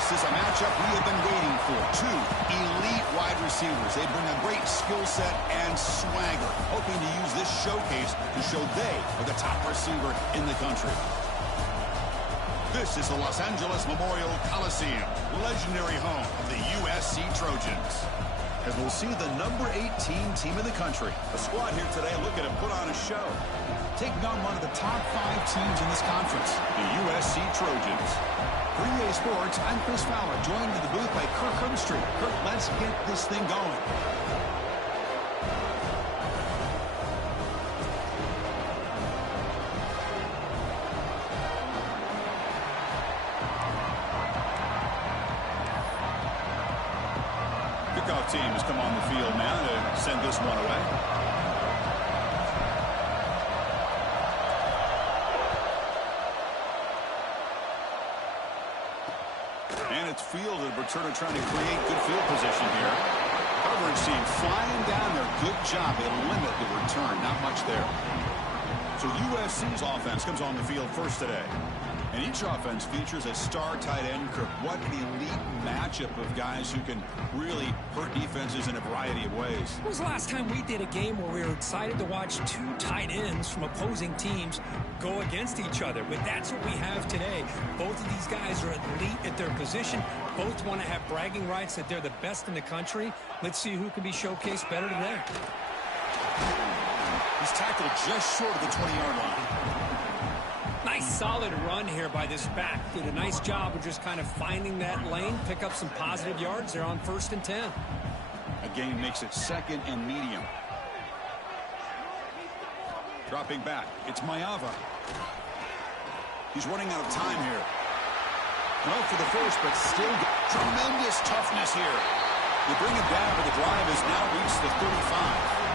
This is a matchup we have been waiting for. Two elite wide receivers. They bring a great skill set and swagger, hoping to use this showcase to show they are the top receiver in the country. This is the Los Angeles Memorial Coliseum, legendary home of the USC Trojans. As we'll see the number 18 team in the country. A squad here today looking to put on a show. Taking on one of the top 5 teams in this conference, the USC Trojans. For EA Sports, I'm Chris Fowler, joined in the booth by Kirk Herbstreit. Kirk, let's get this thing going. Kickoff team has come on the field now to send this one away. And it's fielded. Returner trying to create good field position here. Coverage team flying down there. Good job. They limit the return. Not much there. So USC's offense comes on the field first today. And each offense features a star tight end. Kirk, what an elite matchup of guys who can really hurt defenses in a variety of ways. When was the last time we did a game where we were excited to watch 2 tight ends from opposing teams go against each other? But that's what we have today. Both of these guys are elite at their position. Both want to have bragging rights that they're the best in the country. Let's see who can be showcased better today. He's tackled just short of the 20-yard line. Nice solid run here by this back. Did a nice job of just kind of finding that lane, pick up some positive yards there on 1st and 10. A gain makes it 2nd and medium. Dropping back, it's Mayava. He's running out of time here. No for the first, but still tremendous toughness here. They bring him down, but the drive has now reached the 35.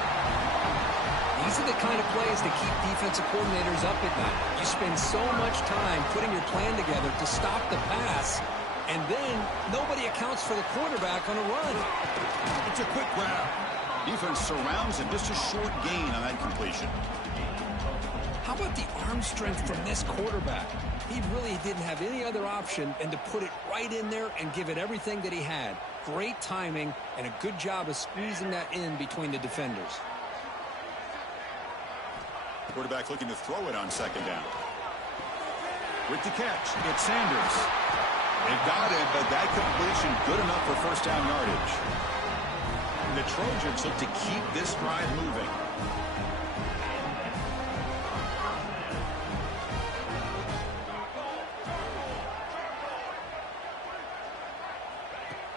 These are the kind of plays that keep defensive coordinators up at night. You spend so much time putting your plan together to stop the pass, and then nobody accounts for the quarterback on a run. It's a quick grab. Defense surrounds him. Just a short gain on that completion. How about the arm strength from this quarterback? He really didn't have any other option than to put it right in there and give it everything that he had. Great timing and a good job of squeezing that in between the defenders. Quarterback looking to throw it on 2nd down. With the catch, it's Sanders. They've got it, but that completion good enough for 1st down yardage. And the Trojans look to keep this drive moving.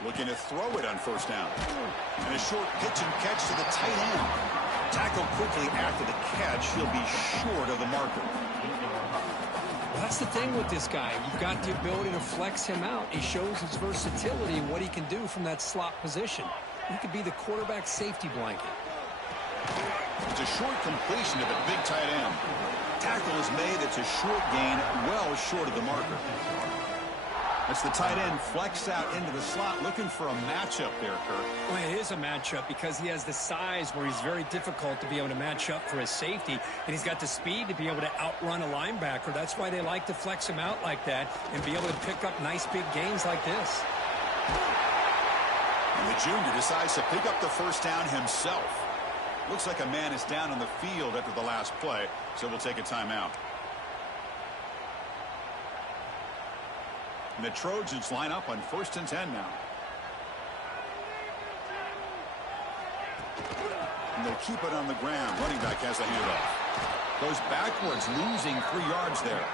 Looking to throw it on 1st down. And a short pitch and catch to the tight end. Tackled quickly after the catch. He'll be short of the marker. Well, that's the thing with this guy. You've got the ability to flex him out. He shows his versatility and what he can do from that slot position. He could be the quarterback safety blanket. It's a short completion to the big tight end. Tackle is made. It's a short gain, well short of the marker. That's the tight end flexed out into the slot, looking for a matchup there, Kirk. Well, it is a matchup because he has the size where he's very difficult to be able to match up for his safety, and he's got the speed to be able to outrun a linebacker. That's why they like to flex him out like that and be able to pick up nice big gains like this. And the junior decides to pick up the 1st down himself. Looks like a man is down on the field after the last play, so we'll take a timeout. And the Trojans line up on 1st and 10 now. And they'll keep it on the ground. Running back has a handoff. Goes backwards, losing 3 yards there.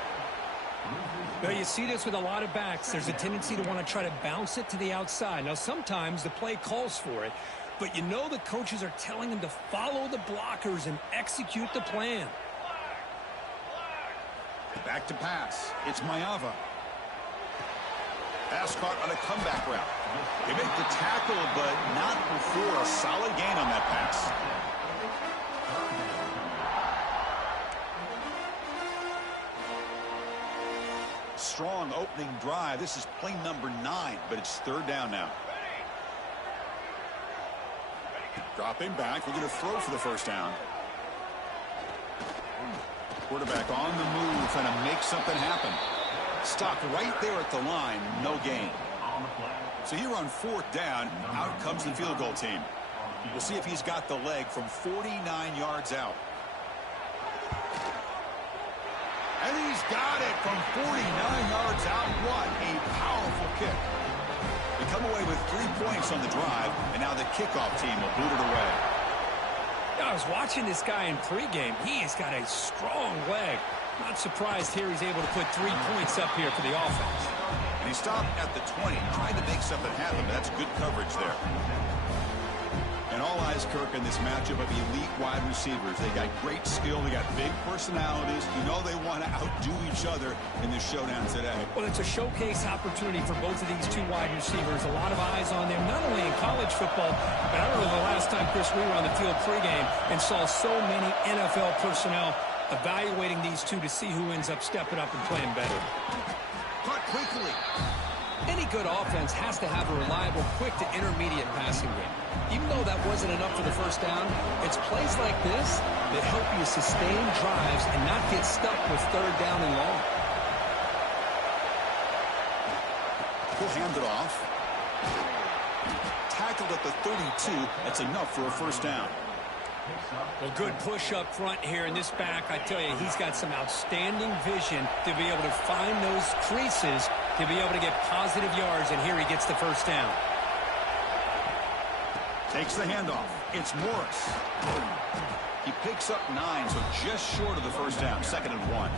Well, you see this with a lot of backs. There's a tendency to want to try to bounce it to the outside. Now, sometimes the play calls for it, but you know the coaches are telling them to follow the blockers and execute the plan. Back to pass. It's Mayava. Pass caught on a comeback route. They make the tackle, but not before a solid gain on that pass. Strong opening drive. This is play number 9, but it's 3rd down now. Dropping back. We're going to throw for the 1st down. Quarterback on the move, trying to make something happen. Stopped right there at the line. No gain. So here on 4th down, out comes the field goal team. We'll see if he's got the leg from 49 yards out. And he's got it from 49 yards out. What a powerful kick. They come away with 3 points on the drive, and now the kickoff team will boot it away. I was watching this guy in pregame. He has got a strong leg. Not surprised here he's able to put 3 points up here for the offense. And he stopped at the 20, trying to make something happen, but that's good coverage there. And all eyes, Kirk, in this matchup of elite wide receivers. They got great skill. They got big personalities. You know they want to outdo each other in this showdown today. Well, it's a showcase opportunity for both of these 2 wide receivers. A lot of eyes on them, not only in college football, but I don't know the last time, Chris, we were on the field pregame and saw so many NFL personnel evaluating these 2 to see who ends up stepping up and playing better. Caught quickly. Any good offense has to have a reliable, quick to intermediate passing game. Even though that wasn't enough for the first down, it's plays like this that help you sustain drives and not get stuck with 3rd down and long. He'll hand it off. Tackled at the 32. That's enough for a first down. Well, good push up front here in this back. I tell you, he's got some outstanding vision to be able to find those creases, to be able to get positive yards, and here he gets the first down. Takes the handoff. It's Morris. He picks up 9, so just short of the first down. 2nd and 1.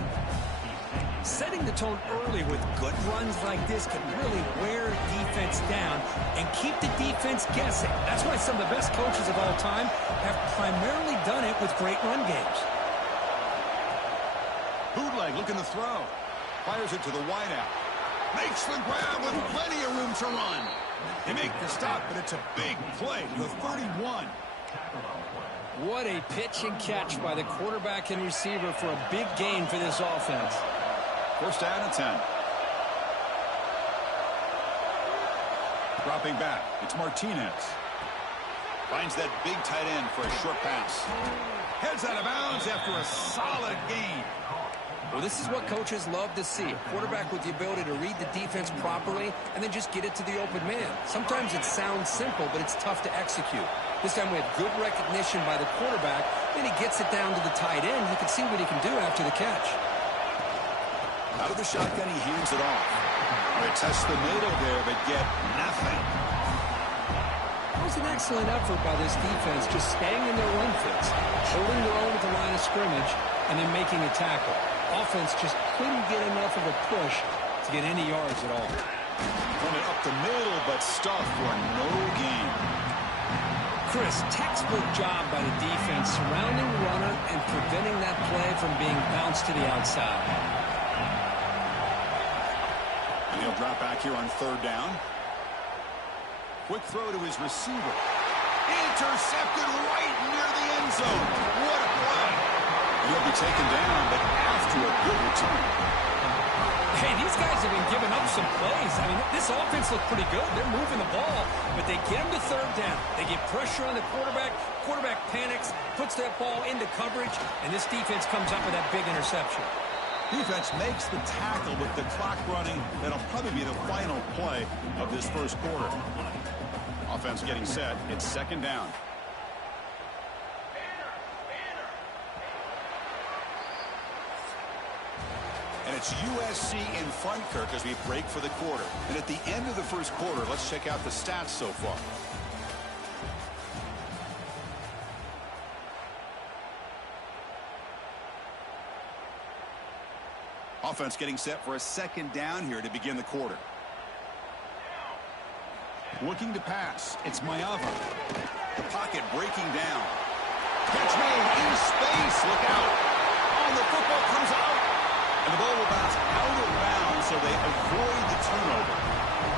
Setting the tone early with good runs like this can really wear defense down and keep the defense guessing. That's why some of the best coaches of all time have primarily done it with great run games. Bootleg looking to throw. Fires it to the wideout. Makes the grab with plenty of room to run. They make the stop, but it's a big play to the 31. What a pitch and catch by the quarterback and receiver for a big gain for this offense. First down and 10. Dropping back, it's Martinez. Finds that big tight end for a short pass. Heads out of bounds after a solid gain. Well, this is what coaches love to see. A quarterback with the ability to read the defense properly and then just get it to the open man. Sometimes it sounds simple, but it's tough to execute. This time we have good recognition by the quarterback. Then he gets it down to the tight end. You can see what he can do after the catch. Out of the shotgun, he hands it off. They test the middle there, but get nothing. It was an excellent effort by this defense, just staying in their run fits, holding their own at the line of scrimmage, and then making a tackle. Offense just couldn't get enough of a push to get any yards at all. Coming up the middle, but stuffed for no gain. Chris, textbook job by the defense, surrounding the runner and preventing that play from being bounced to the outside. And he'll drop back here on 3rd down. Quick throw to his receiver. Intercepted right near the end zone. What a play. He'll be taken down, but after a good return. Hey, these guys have been giving up some plays. I mean, this offense looked pretty good. They're moving the ball, but they get him to 3rd down. They get pressure on the quarterback. Quarterback panics, puts that ball into coverage, and this defense comes up with that big interception. Defense makes the tackle with the clock running. That'll probably be the final play of this first quarter. Offense getting set. It's 2nd down. And it's USC in front, Kirk, as we break for the quarter. And at the end of the first quarter, let's check out the stats so far. Offense getting set for a 2nd down here to begin the quarter. Looking to pass. It's Mayava. The pocket breaking down. Catch made in space. Look out. Oh, the football comes out. And the ball will bounce out of bounds, so they avoid the turnover.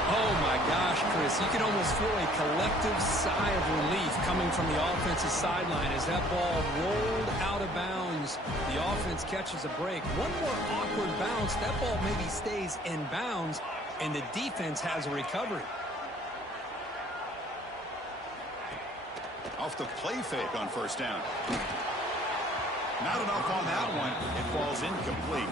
Oh, my gosh, Chris. You can almost feel a collective sigh of relief coming from the offensive sideline as that ball rolled out of bounds. The offense catches a break. One more awkward bounce. That ball maybe stays in bounds, and the defense has a recovery. Off the play fake on 1st down. Not enough on that one. It falls incomplete.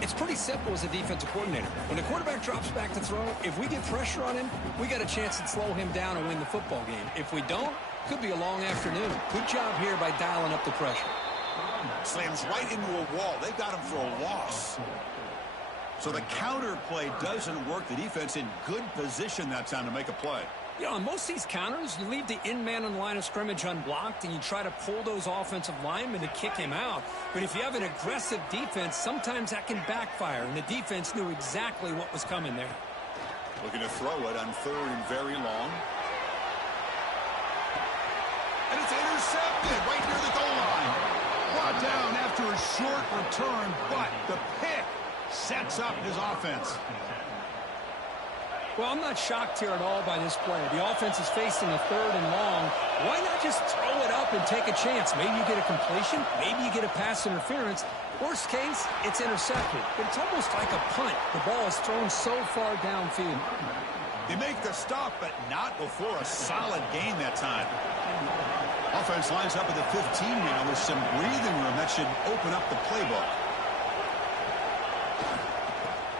It's pretty simple as a defensive coordinator. When the quarterback drops back to throw, if we get pressure on him, we got a chance to slow him down and win the football game. If we don't, could be a long afternoon. Good job here by dialing up the pressure. Slams right into a wall. They got him for a loss. So the counter play doesn't work. The defense in good position that time to make a play. You know, on most of these counters, you leave the in-man on the line of scrimmage unblocked, and you try to pull those offensive linemen to kick him out. But if you have an aggressive defense, sometimes that can backfire, and the defense knew exactly what was coming there. Looking to throw it on 3rd and very long. And it's intercepted right near the goal line. Brought down after a short return, but the pick sets up his offense. Well, I'm not shocked here at all by this play. The offense is facing a 3rd and long. Why not just throw it up and take a chance? Maybe you get a completion. Maybe you get a pass interference. Worst case, it's intercepted. But it's almost like a punt. The ball is thrown so far downfield. They make the stop, but not before a solid gain that time. Offense lines up at the 15 now with some breathing room. That should open up the playbook.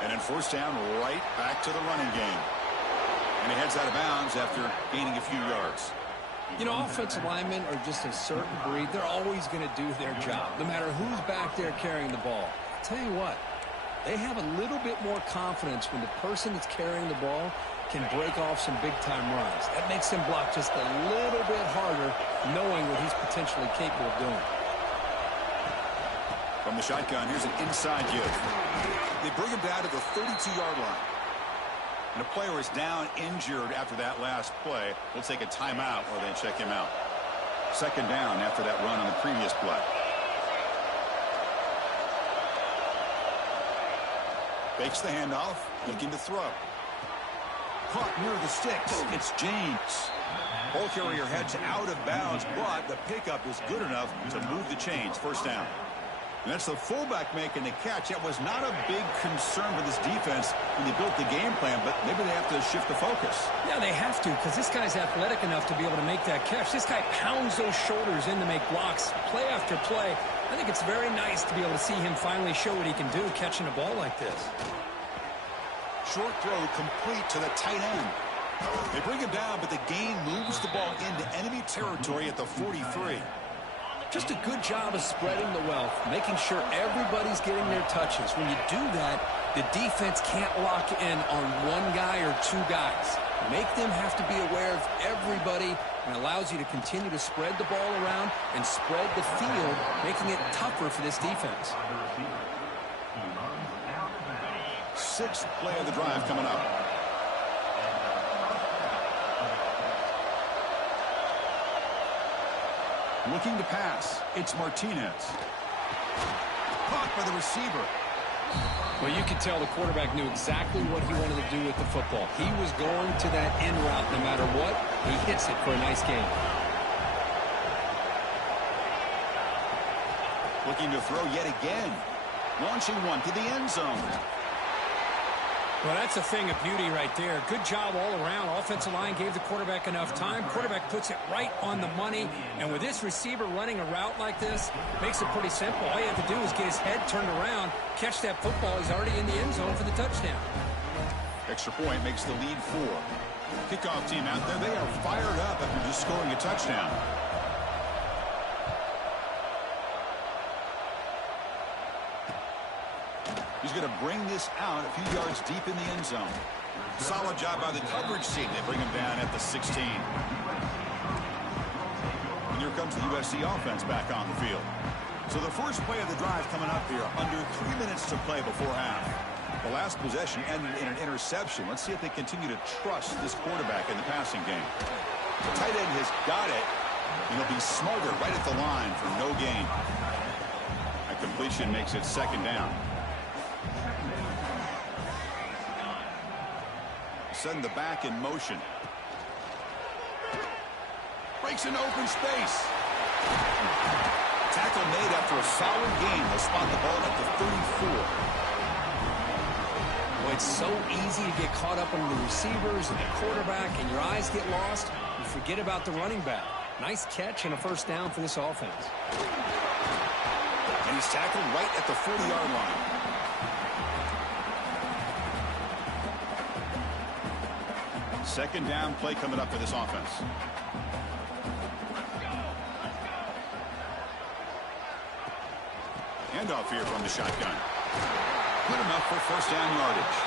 And then 1st down, right back to the running game. And he heads out of bounds after gaining a few yards. You know, offensive linemen are just a certain breed. They're always going to do their job, no matter who's back there carrying the ball. I'll tell you what, they have a little bit more confidence when the person that's carrying the ball can break off some big-time runs. That makes him block just a little bit harder, knowing what he's potentially capable of doing. From the shotgun, here's an inside give. They bring him down to the 32-yard line. And a player is down injured after that last play. We'll take a timeout while they check him out. 2nd down after that run on the previous play. Fakes the handoff, looking to throw. Caught near the sticks. It's James. Ball carrier heads out of bounds, but the pickup is good enough to move the chains. 1st down. And that's the fullback making the catch. That was not a big concern for this defense when they built the game plan, but maybe they have to shift the focus. Yeah, they have to, because this guy's athletic enough to be able to make that catch. This guy pounds those shoulders in to make blocks play after play. I think it's very nice to be able to see him finally show what he can do catching a ball like this. Short throw complete to the tight end. They bring him down, but the gain moves the ball into enemy territory at the 43. Just a good job of spreading the wealth, making sure everybody's getting their touches. When you do that, the defense can't lock in on one guy or 2 guys. Make them have to be aware of everybody, and allows you to continue to spread the ball around and spread the field, making it tougher for this defense. 6th play of the drive coming up. Looking to pass. It's Martinez. Caught by the receiver. Well, you could tell the quarterback knew exactly what he wanted to do with the football. He was going to that in route no matter what. He hits it for a nice gain. Looking to throw yet again. Launching one to the end zone. Well, that's a thing of beauty right there. Good job all around. Offensive line gave the quarterback enough time. Quarterback puts it right on the money. And with this receiver running a route like this, makes it pretty simple. All you have to do is get his head turned around, catch that football. He's already in the end zone for the touchdown. Extra point makes the lead 4. Kickoff team out there. They are fired up after just scoring a touchdown. He's going to bring this out a few yards deep in the end zone. Solid job by the coverage team. They bring him down at the 16. And here comes the USC offense back on the field. So the first play of the drive coming up here. Under 3 minutes to play before half. The last possession ended in an interception. Let's see if they continue to trust this quarterback in the passing game. The tight end has got it. And he'll be smothered right at the line for no gain. A completion makes it 2nd down. Send the back in motion. Breaks into open space. Tackle made after a solid gain. They'll spot the ball at the 34. Well, it's so easy to get caught up on the receivers and the quarterback, and your eyes get lost. You forget about the running back. Nice catch and a 1st down for this offense. And he's tackled right at the 40-yard line. second down play coming up for this offense. Handoff here from the shotgun. Good enough for first down yardage.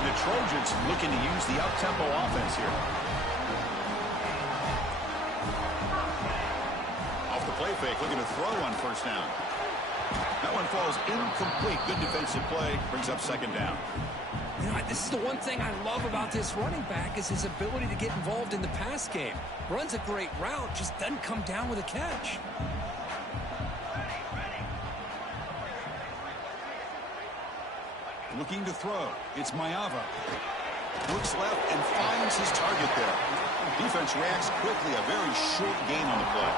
The Trojans looking to use the up-tempo offense here. Off the play fake, looking to throw on first down. That one falls incomplete. Good defensive play. Brings up second down. You know, this is the one thing I love about this running back is his ability to get involved in the pass game. Runs a great route, just doesn't come down with a catch. Looking to throw. It's Mayava. Looks left and finds his target there. Defense reacts quickly. A very short gain on the play.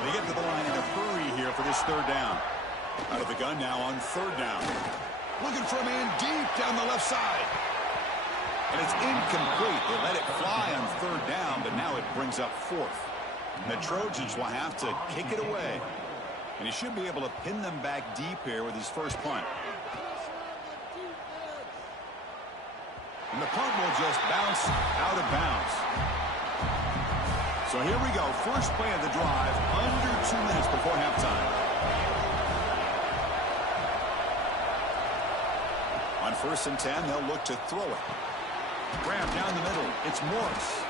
They get to the line in a hurry here for this third down. Out of the gun now on third down. Looking for a man deep down the left side. And it's incomplete. They let it fly on third down, but now it brings up fourth. The Trojans will have to kick it away. And he should be able to pin them back deep here with his first punt. And the punt will just bounce out of bounds. So here we go. First play of the drive, under 2 minutes before halftime. On 1st and 10, they'll look to throw it. Grab down the middle. It's Morris.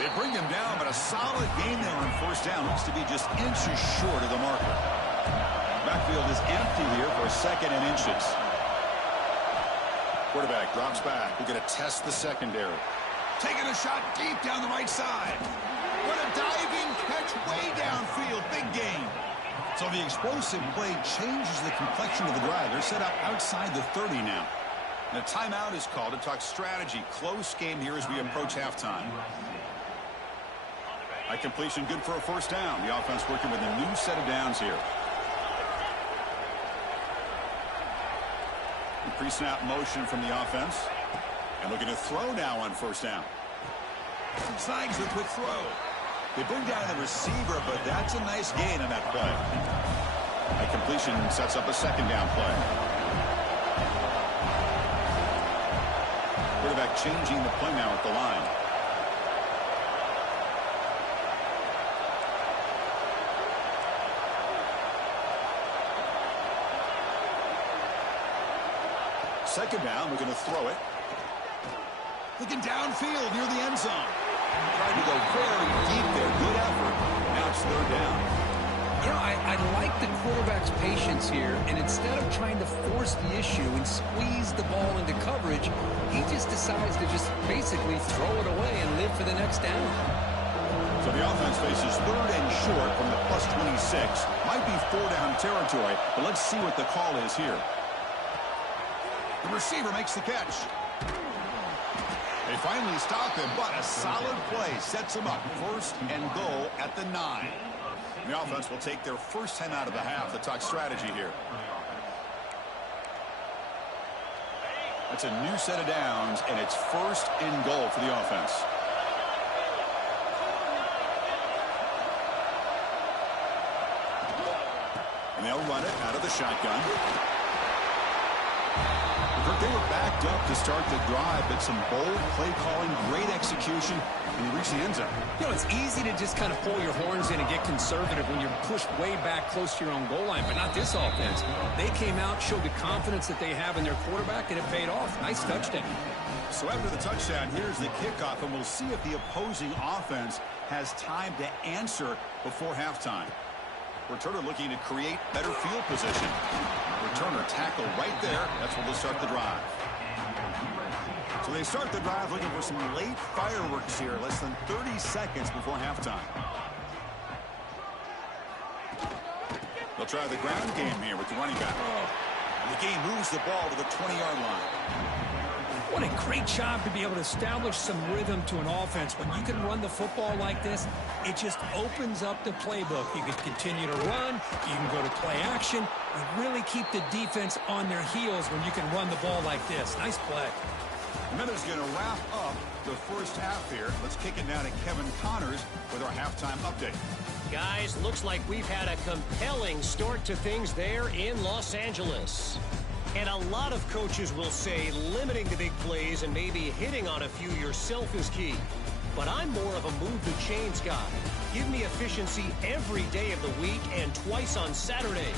They bring him down, but a solid gain there on first down. Looks to be just inches short of the marker. Backfield is empty here for second and inches. Quarterback drops back. We're going to test the secondary. Taking a shot deep down the right side. What a diving catch way downfield. Big gain. So the explosive play changes the complexion of the drive. They're set up outside the 30 now. And a timeout is called to talk strategy. Close game here as we approach halftime. A completion good for a first down. The offense working with a new set of downs here. Pre-snap motion from the offense. And looking to throw now on first down. Snags the quick throw. They bring down the receiver, but that's a nice gain on that play. A completion sets up a second down play. Quarterback changing the play now at the line. Second down, we're going to throw it. Looking downfield near the end zone. Trying to go very deep there. Good effort. Now it's third down. You know, I like the quarterback's patience here, and instead of trying to force the issue and squeeze the ball into coverage, he just decides to just basically throw it away and live for the next down. So the offense faces third and short from the plus 26. Might be four down territory, but let's see what the call is here. The receiver makes the catch. They finally stop him, but a solid play sets him up. First and goal at the 9. The offense will take their first time out of the half to talk strategy here. That's a new set of downs, and it's first and goal for the offense. And they'll run it out of the shotgun. They were backed up to start the drive, but some bold play calling, great execution, and they reach the end zone. You know, it's easy to just kind of pull your horns in and get conservative when you're pushed way back close to your own goal line, but not this offense. They came out, showed the confidence that they have in their quarterback, and it paid off. Nice touchdown. So after the touchdown, here's the kickoff, and we'll see if the opposing offense has time to answer before halftime. Returner looking to create better field position. Returner tackle right there. That's where they'll start the drive. So they start the drive looking for some late fireworks here. Less than 30 seconds before halftime. They'll try the ground game here with the running back. And the game moves the ball to the 20-yard line. What a great job to be able to establish some rhythm to an offense. When you can run the football like this, it just opens up the playbook. You can continue to run. You can go to play action. You really keep the defense on their heels when you can run the ball like this. Nice play. And then it's going to wrap up the first half here. Let's kick it down to Kevin Connors with our halftime update. Guys, looks like we've had a compelling start to things there in Los Angeles. And a lot of coaches will say limiting the big plays and maybe hitting on a few yourself is key. But I'm more of a move the chains guy. Give me efficiency every day of the week and twice on Saturday.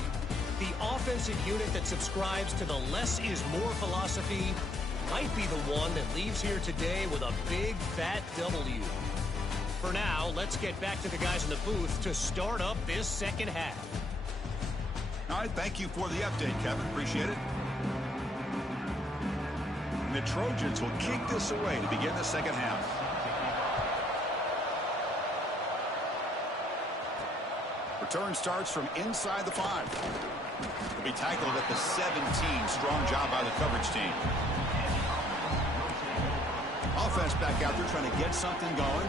The offensive unit that subscribes to the less is more philosophy might be the one that leaves here today with a big fat W. For now, let's get back to the guys in the booth to start up this second half. All right, thank you for the update, Kevin. Appreciate it. And the Trojans will kick this away to begin the second half. Return starts from inside the 5. Will be tackled at the 17. Strong job by the coverage team. Offense back out there trying to get something going.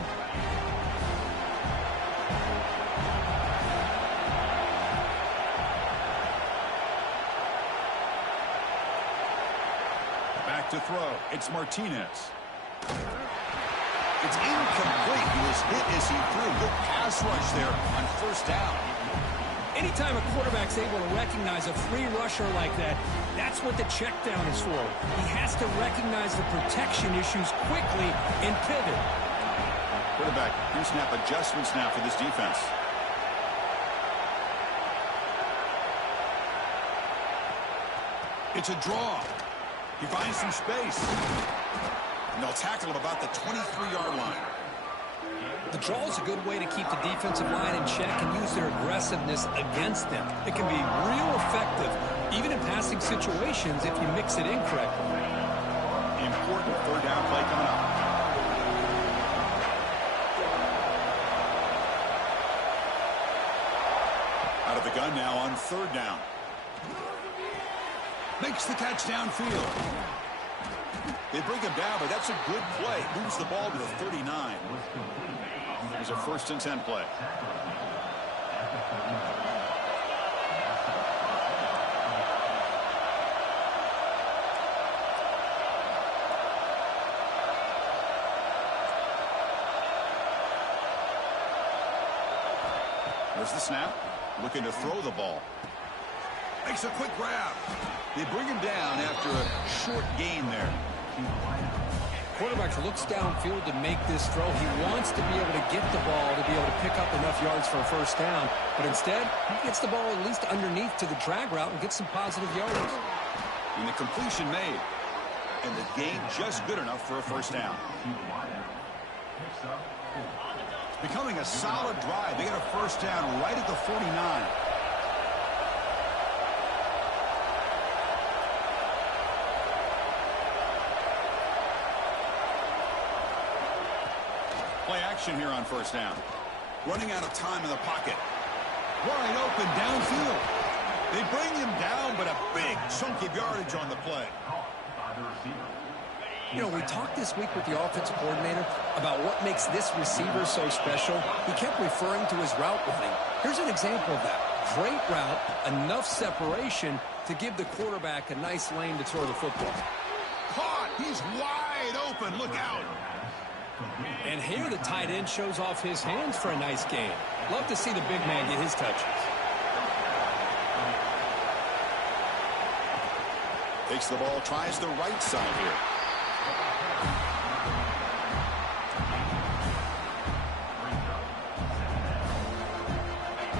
Back to throw. It's Martinez. It's incomplete. He was hit as he threw. Good pass rush there on first down. Anytime a quarterback's able to recognize a free rusher like that, that's what the check down is for. He has to recognize the protection issues quickly and pivot. Quarterback pre-snap adjustments now for this defense. It's a draw. He finds some space. And they'll tackle him about the 23-yard line. The draw is a good way to keep the defensive line in check and use their aggressiveness against them. It can be real effective, even in passing situations, if you mix it in correctly. Important third down play coming up. Out of the gun now on third down. Makes the catch downfield. They bring him down, but that's a good play. Moves the ball to the 39. There's a 1st and 10 play. There's the snap. Looking to throw the ball. Makes a quick grab. They bring him down after a short gain there. Quarterback looks downfield to make this throw. He wants to be able to get the ball to be able to pick up enough yards for a first down. But instead, he gets the ball at least underneath to the drag route and gets some positive yards. And the completion made. And the gain just good enough for a first down. Becoming a solid drive. They get a first down right at the 49. Play action here on first down. Running out of time in the pocket. Wide open downfield. They bring him down, but a big chunk of yardage on the play. You know, we talked this week with the offensive coordinator about what makes this receiver so special. He kept referring to his route running. Here's an example of that. Great route, enough separation to give the quarterback a nice lane to throw the football. Caught. He's wide open. Look out. And here the tight end shows off his hands for a nice gain. Love to see the big man get his touches. Takes the ball, tries the right side here.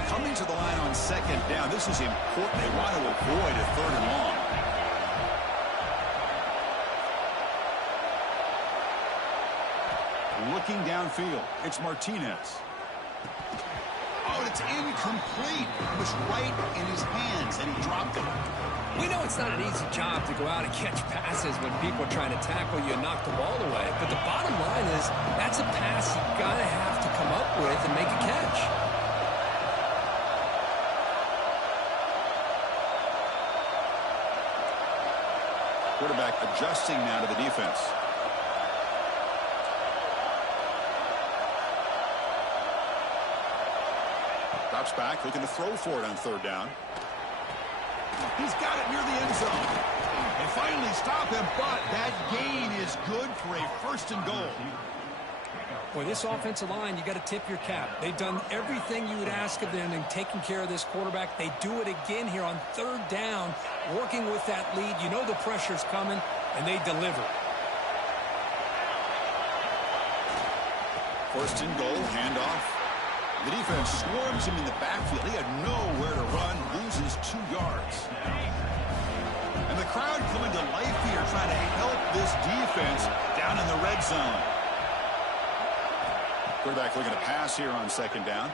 Coming to the line on second down. This is important. They want to avoid a 3rd and long. Looking downfield. It's Martinez. Oh, and it's incomplete. It was right in his hands, and he dropped it. We know it's not an easy job to go out and catch passes when people are trying to tackle you and knock the ball away. But the bottom line is that's a pass you got to have to come up with and make a catch. Quarterback adjusting now to the defense. Drops back, looking to throw for it on 3rd down. He's got it near the end zone. They finally stop him, but that gain is good for a 1st and goal. Boy, this offensive line, you got to tip your cap. They've done everything you would ask of them in taking care of this quarterback. They do it again here on third down, working with that lead. You know the pressure's coming, and they deliver. First and goal, handoff. The defense swarms him in the backfield. He had nowhere to run, loses 2 yards. And the crowd coming to life here, trying to help this defense down in the red zone. Quarterback looking to pass here on second down.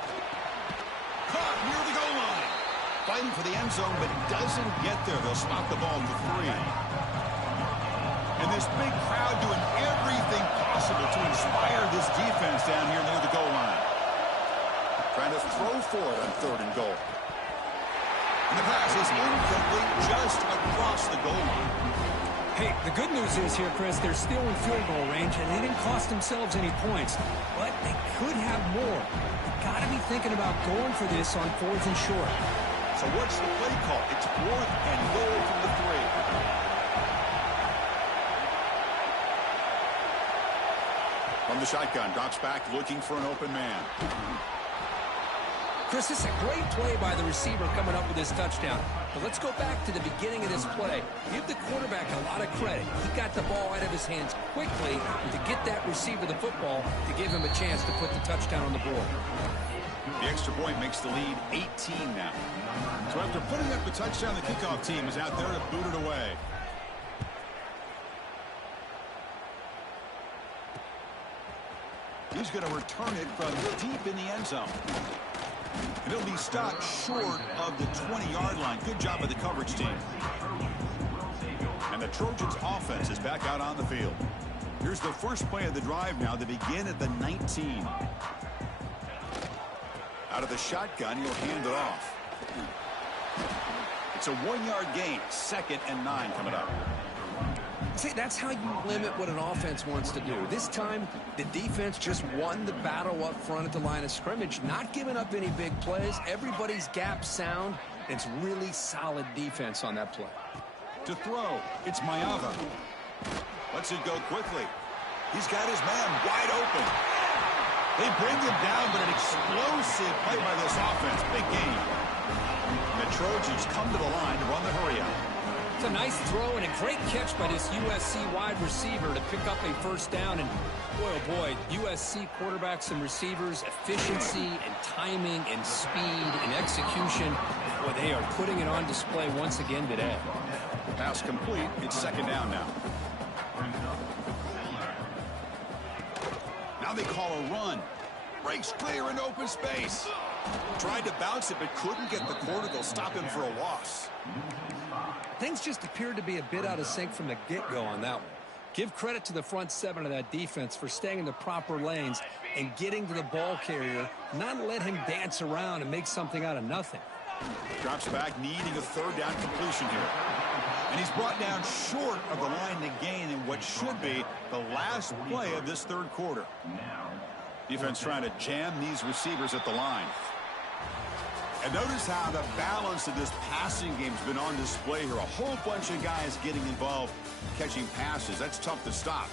Caught near the goal line. Fighting for the end zone, but doesn't get there. They'll spot the ball for 3. And this big crowd doing everything possible to inspire this defense down here near the goal line. Trying to throw for it on third and goal. And the pass is incomplete just across the goal line. Hey, the good news is here, Chris, they're still in field goal range, and they didn't cost themselves any points. But they could have more. You've got to be thinking about going for this on 4th and short. So what's the play call? It's 4th and goal from the 3. From the shotgun, drops back looking for an open man. Chris, this is a great play by the receiver coming up with this touchdown. But let's go back to the beginning of this play. Give the quarterback a lot of credit. He got the ball out of his hands quickly to get that receiver the football to give him a chance to put the touchdown on the board. The extra point makes the lead 18 now. So after putting up the touchdown, the kickoff team is out there to boot it away. He's going to return it from deep in the end zone. And it'll be stopped short of the 20-yard line. Good job of the coverage team. And the Trojans' offense is back out on the field. Here's the first play of the drive now. They begin at the 19. Out of the shotgun, he'll hand it off. It's a 1-yard gain. 2nd and 9 coming up. See, that's how you limit what an offense wants to do. This time, the defense just won the battle up front at the line of scrimmage, not giving up any big plays. Everybody's gap sound. It's really solid defense on that play. To throw, it's Mayava. Lets it go quickly. He's got his man wide open. They bring him down, but an explosive play by this offense. Big game. The Trojans come to the line to run the hurry-out. It's a nice throw and a great catch by this USC wide receiver to pick up a first down. And boy, oh boy, USC quarterbacks and receivers, efficiency and timing and speed and execution. Boy, they are putting it on display once again today. Pass complete. It's 2nd down now. Now they call a run. Breaks clear in open space. Tried to bounce it, but couldn't get the corner. They'll stop him for a loss. Things just appeared to be a bit out of sync from the get-go on that one. Give credit to the front 7 of that defense for staying in the proper lanes and getting to the ball carrier, not let him dance around and make something out of nothing. Drops back, needing a 3rd down completion here. And he's brought down short of the line to gain in what should be the last play of this 3rd quarter. Defense trying to jam these receivers at the line. And notice how the balance of this passing game's been on display here. A whole bunch of guys getting involved catching passes. That's tough to stop.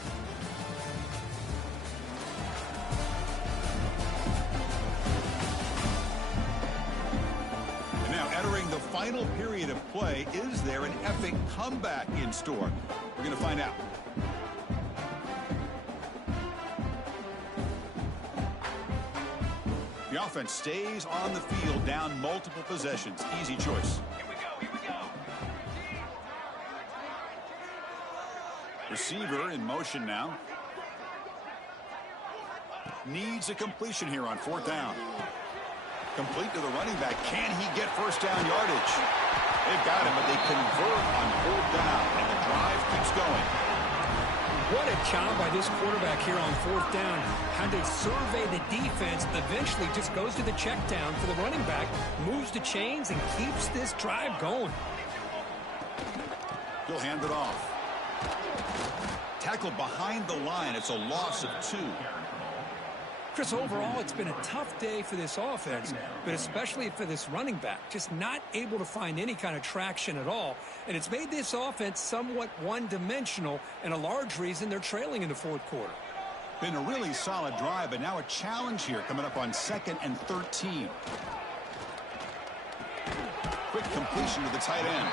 And now entering the final period of play, is there an epic comeback in store? We're going to find out. The offense stays on the field, down multiple possessions. Easy choice. Here we go. Receiver in motion now. Needs a completion here on 4th down. Complete to the running back. Can he get first down yardage? They've got him, but they convert on 4th down, and the drive keeps going. What a job by this quarterback here on 4th down. Had to survey the defense, eventually just goes to the check down for the running back, moves the chains, and keeps this drive going. He'll hand it off. Tackled behind the line. It's a loss of 2. Chris, overall, it's been a tough day for this offense, but especially for this running back. Just not able to find any kind of traction at all. And it's made this offense somewhat one-dimensional, and a large reason they're trailing in the 4th quarter. Been a really solid drive, but now a challenge here coming up on 2nd and 13. Quick completion to the tight end.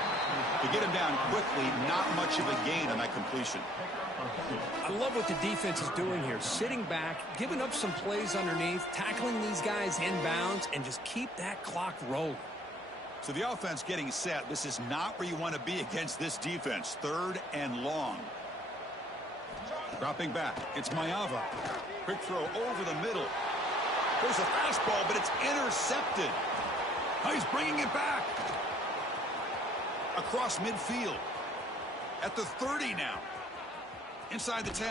To get him down quickly, not much of a gain on that completion. I love what the defense is doing here. Sitting back, giving up some plays underneath, tackling these guys inbounds, and just keep that clock rolling. So the offense getting set. This is not where you want to be against this defense. 3rd and long. Dropping back. It's Mayava. Quick throw over the middle. There's a fastball, but it's intercepted. Oh, he's bringing it back. Across midfield. At the 30 now. Inside the 10.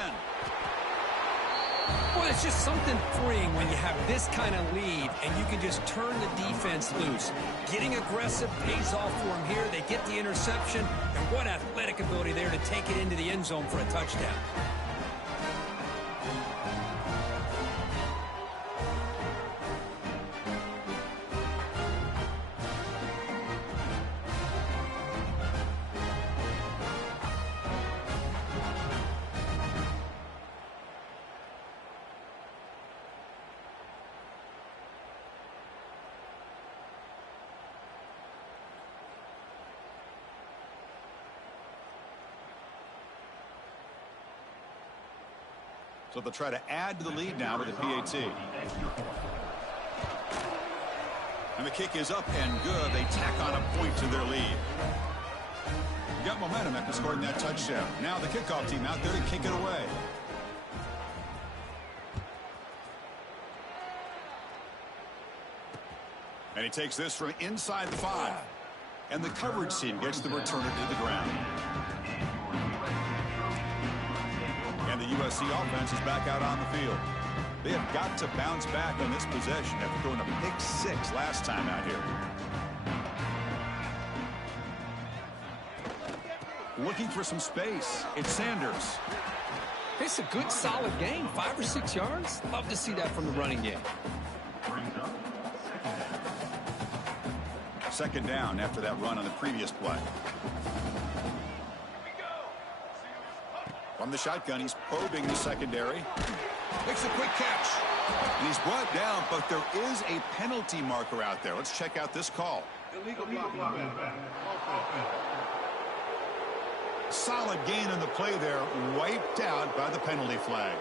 Well, it's just something freeing when you have this kind of lead and you can just turn the defense loose. Getting aggressive pays off for them here. They get the interception, and what athletic ability there to take it into the end zone for a touchdown. So they'll try to add to the lead now with a PAT. And the kick is up and good. They tack on a point to their lead. Got momentum after scoring that touchdown. Now the kickoff team out there to kick it away. And he takes this from inside the 5. And the coverage team gets the returner to the ground. And the USC offense is back out on the field. They have got to bounce back on this possession after throwing a pick 6 last time out here. Looking for some space. It's Sanders. It's a good, solid game. 5 or 6 yards. Love to see that from the running game. 2nd down after that run on the previous play. From the shotgun, he's probing the secondary. Makes a quick catch. And he's brought down, but there is a penalty marker out there. Let's check out this call. Solid gain on the play there, wiped out by the penalty flag.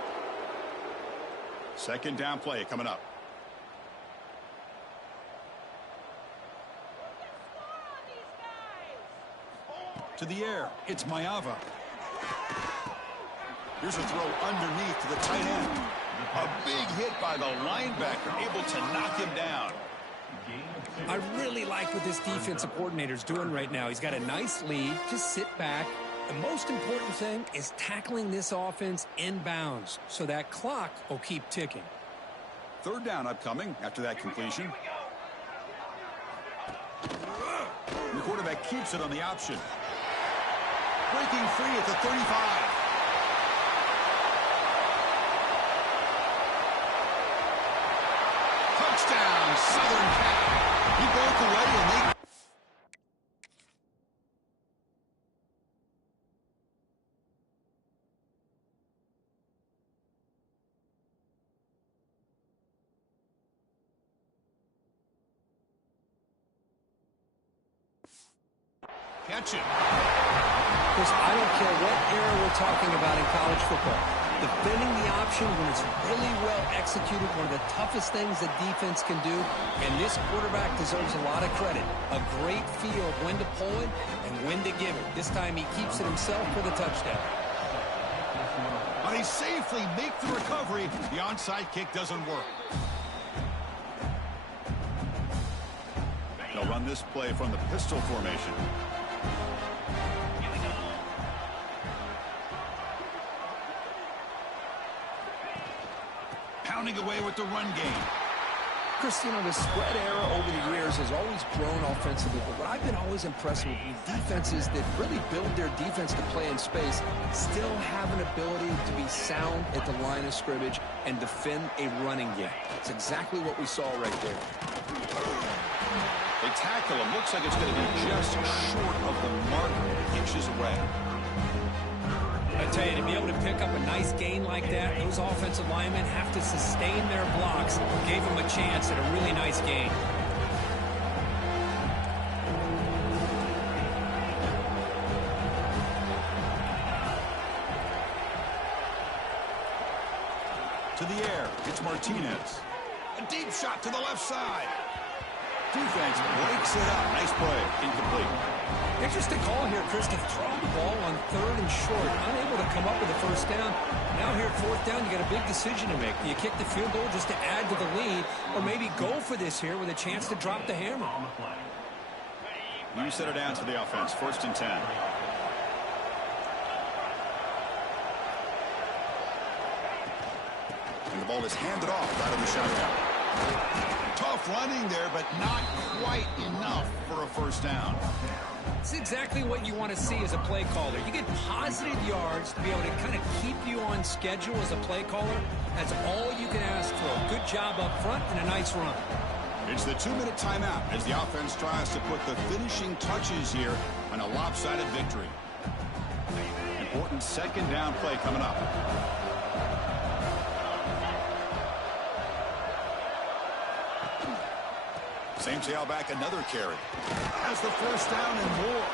2nd down play coming up. To the air, it's Mayava. Here's a throw underneath to the tight end. A big hit by the linebacker, able to knock him down. I really like what this defensive coordinator is doing right now. He's got a nice lead. Just sit back. The most important thing is tackling this offense inbounds so that clock will keep ticking. 3rd down upcoming after that completion. And the quarterback keeps it on the option. Breaking free at the 35. Touchdown, Southern Cal. He broke away and they... Catch it. Because I don't care what era we're talking about in college football. Defending the option when it's really well executed, one of the toughest things that defense can do, and this quarterback deserves a lot of credit. A great feel of when to pull it and when to give it. This time he keeps it himself for the touchdown. But he safely makes the recovery. The onside kick doesn't work. They'll run this play from the pistol formation. Pounding away with the run game. Christian, the spread era over the years has always grown offensively, but what I've been always impressed with defenses that really build their defense to play in space still have an ability to be sound at the line of scrimmage and defend a running game. It's exactly what we saw right there. They tackle him. Looks like it's going to be just short of the mark, inches away. I tell you, to be able to pick up a nice gain like that, those offensive linemen have to sustain their blocks. Gave them a chance at a really nice gain. To the air, it's Martinez. A deep shot to the left side. Defense breaks it up. Nice play. Incomplete. Interesting call here, Chris, to throw the ball on 3rd and short. Unable to come up with a first down. Now here at 4th down, you got a big decision to make. Do you kick the field goal just to add to the lead, or maybe go for this here with a chance to drop the hammer? You set it down to the offense. 1st and 10. And the ball is handed off out of the shotgun. Tough running there, but not quite enough for a first down. It's exactly what you want to see as a play caller. You get positive yards to be able to kind of keep you on schedule as a play caller. That's all you can ask for. A good job up front and a nice run. It's the 2-minute timeout as the offense tries to put the finishing touches here on a lopsided victory. Important 2nd down play coming up. Same tailback, another carry. Has the first down and more.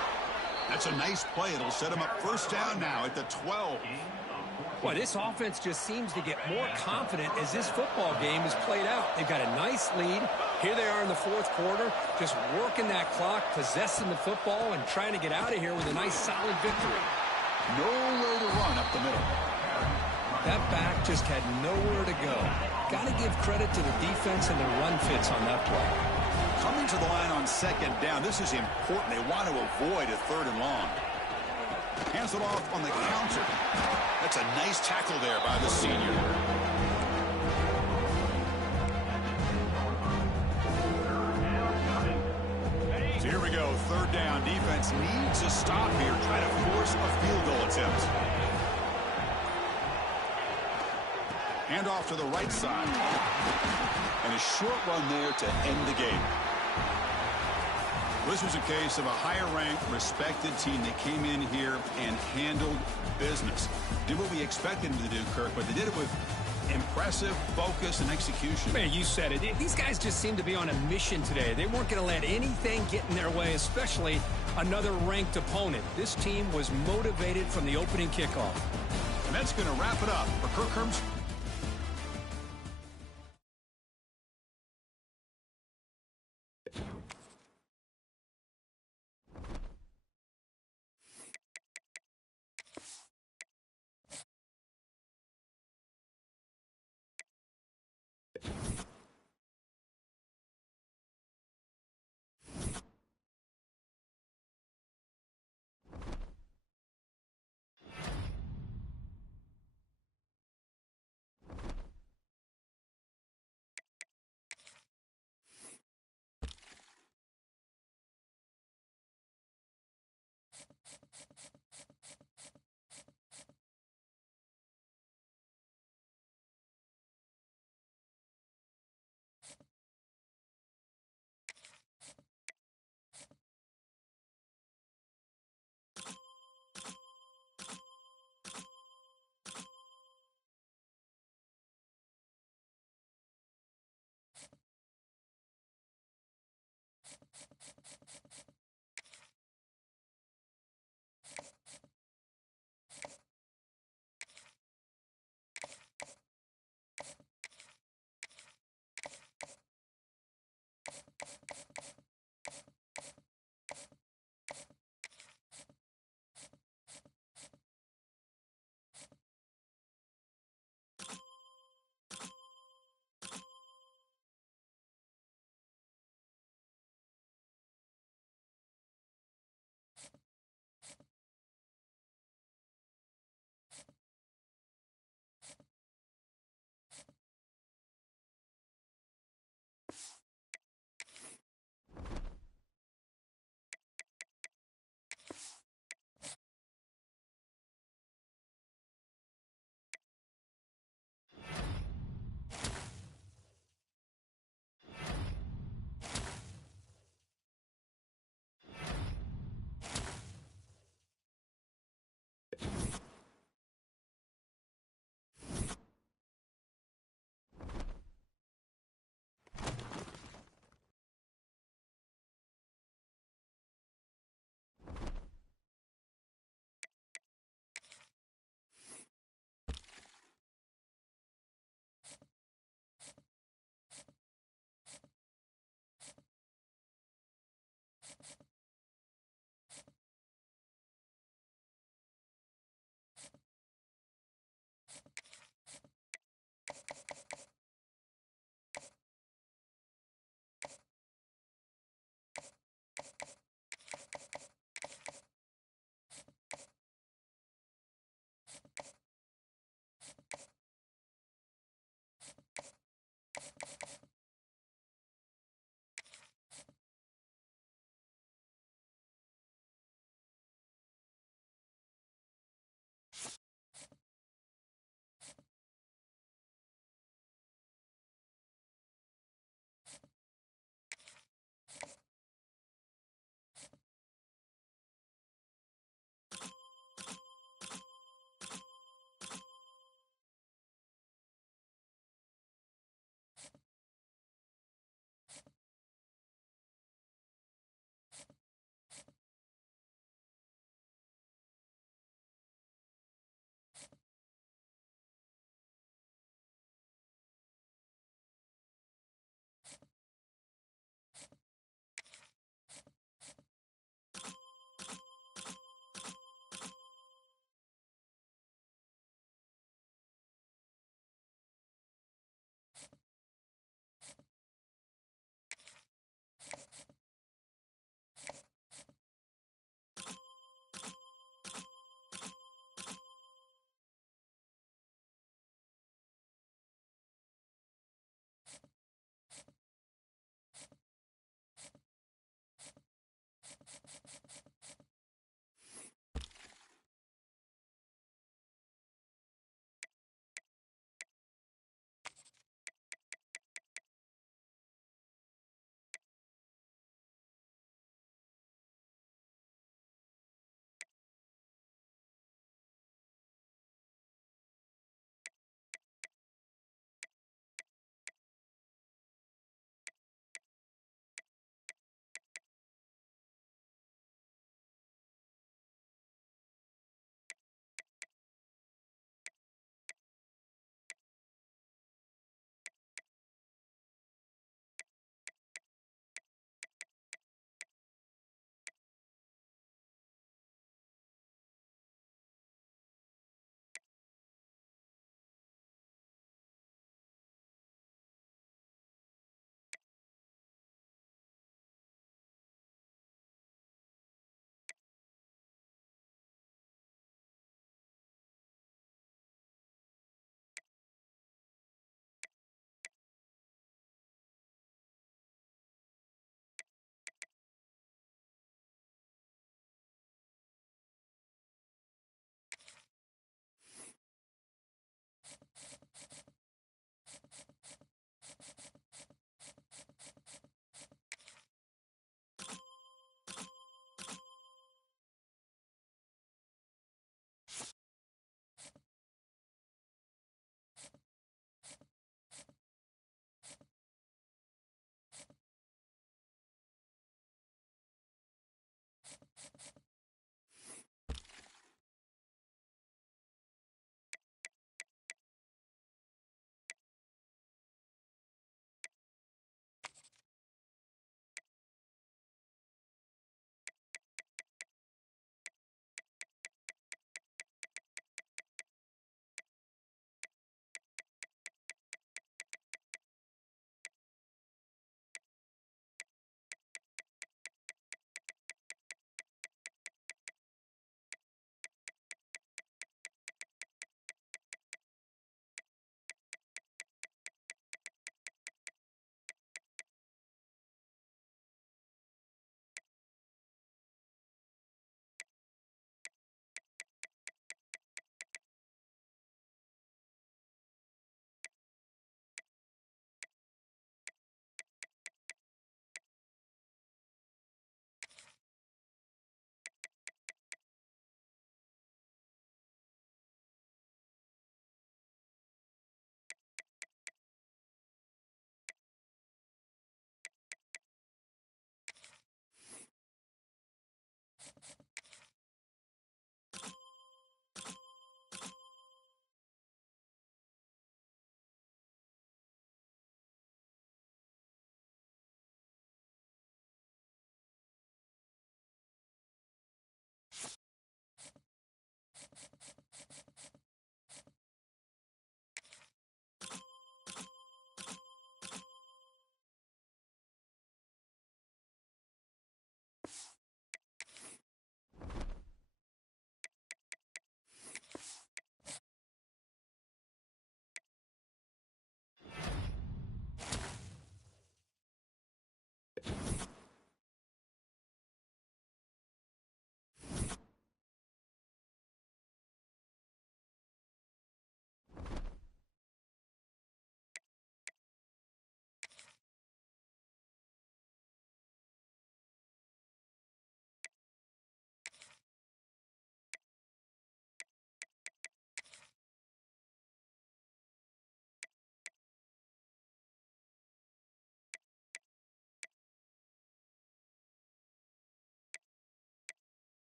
That's a nice play. It'll set him up 1st down now at the 12. Well, this offense just seems to get more confident as this football game is played out. They've got a nice lead. Here they are in the 4th quarter, just working that clock, possessing the football, and trying to get out of here with a nice, solid victory. Nowhere to run up the middle. That back just had nowhere to go. Got to give credit to the defense and the run fits on that play. Coming to the line on 2nd down, this is important. They want to avoid a 3rd and long. Hands it off on the counter. That's a nice tackle there by the senior. So here we go, 3rd down. Defense needs a stop here. Try to force a field goal attempt. Hand off to the right side. And a short run there to end the game. This was a case of a higher-ranked, respected team that came in here and handled business. Did what we expected them to do, Kirk, but they did it with impressive focus and execution. Man, you said it. These guys just seem to be on a mission today. They weren't going to let anything get in their way, especially another ranked opponent. This team was motivated from the opening kickoff. And that's going to wrap it up for Kirk Herms.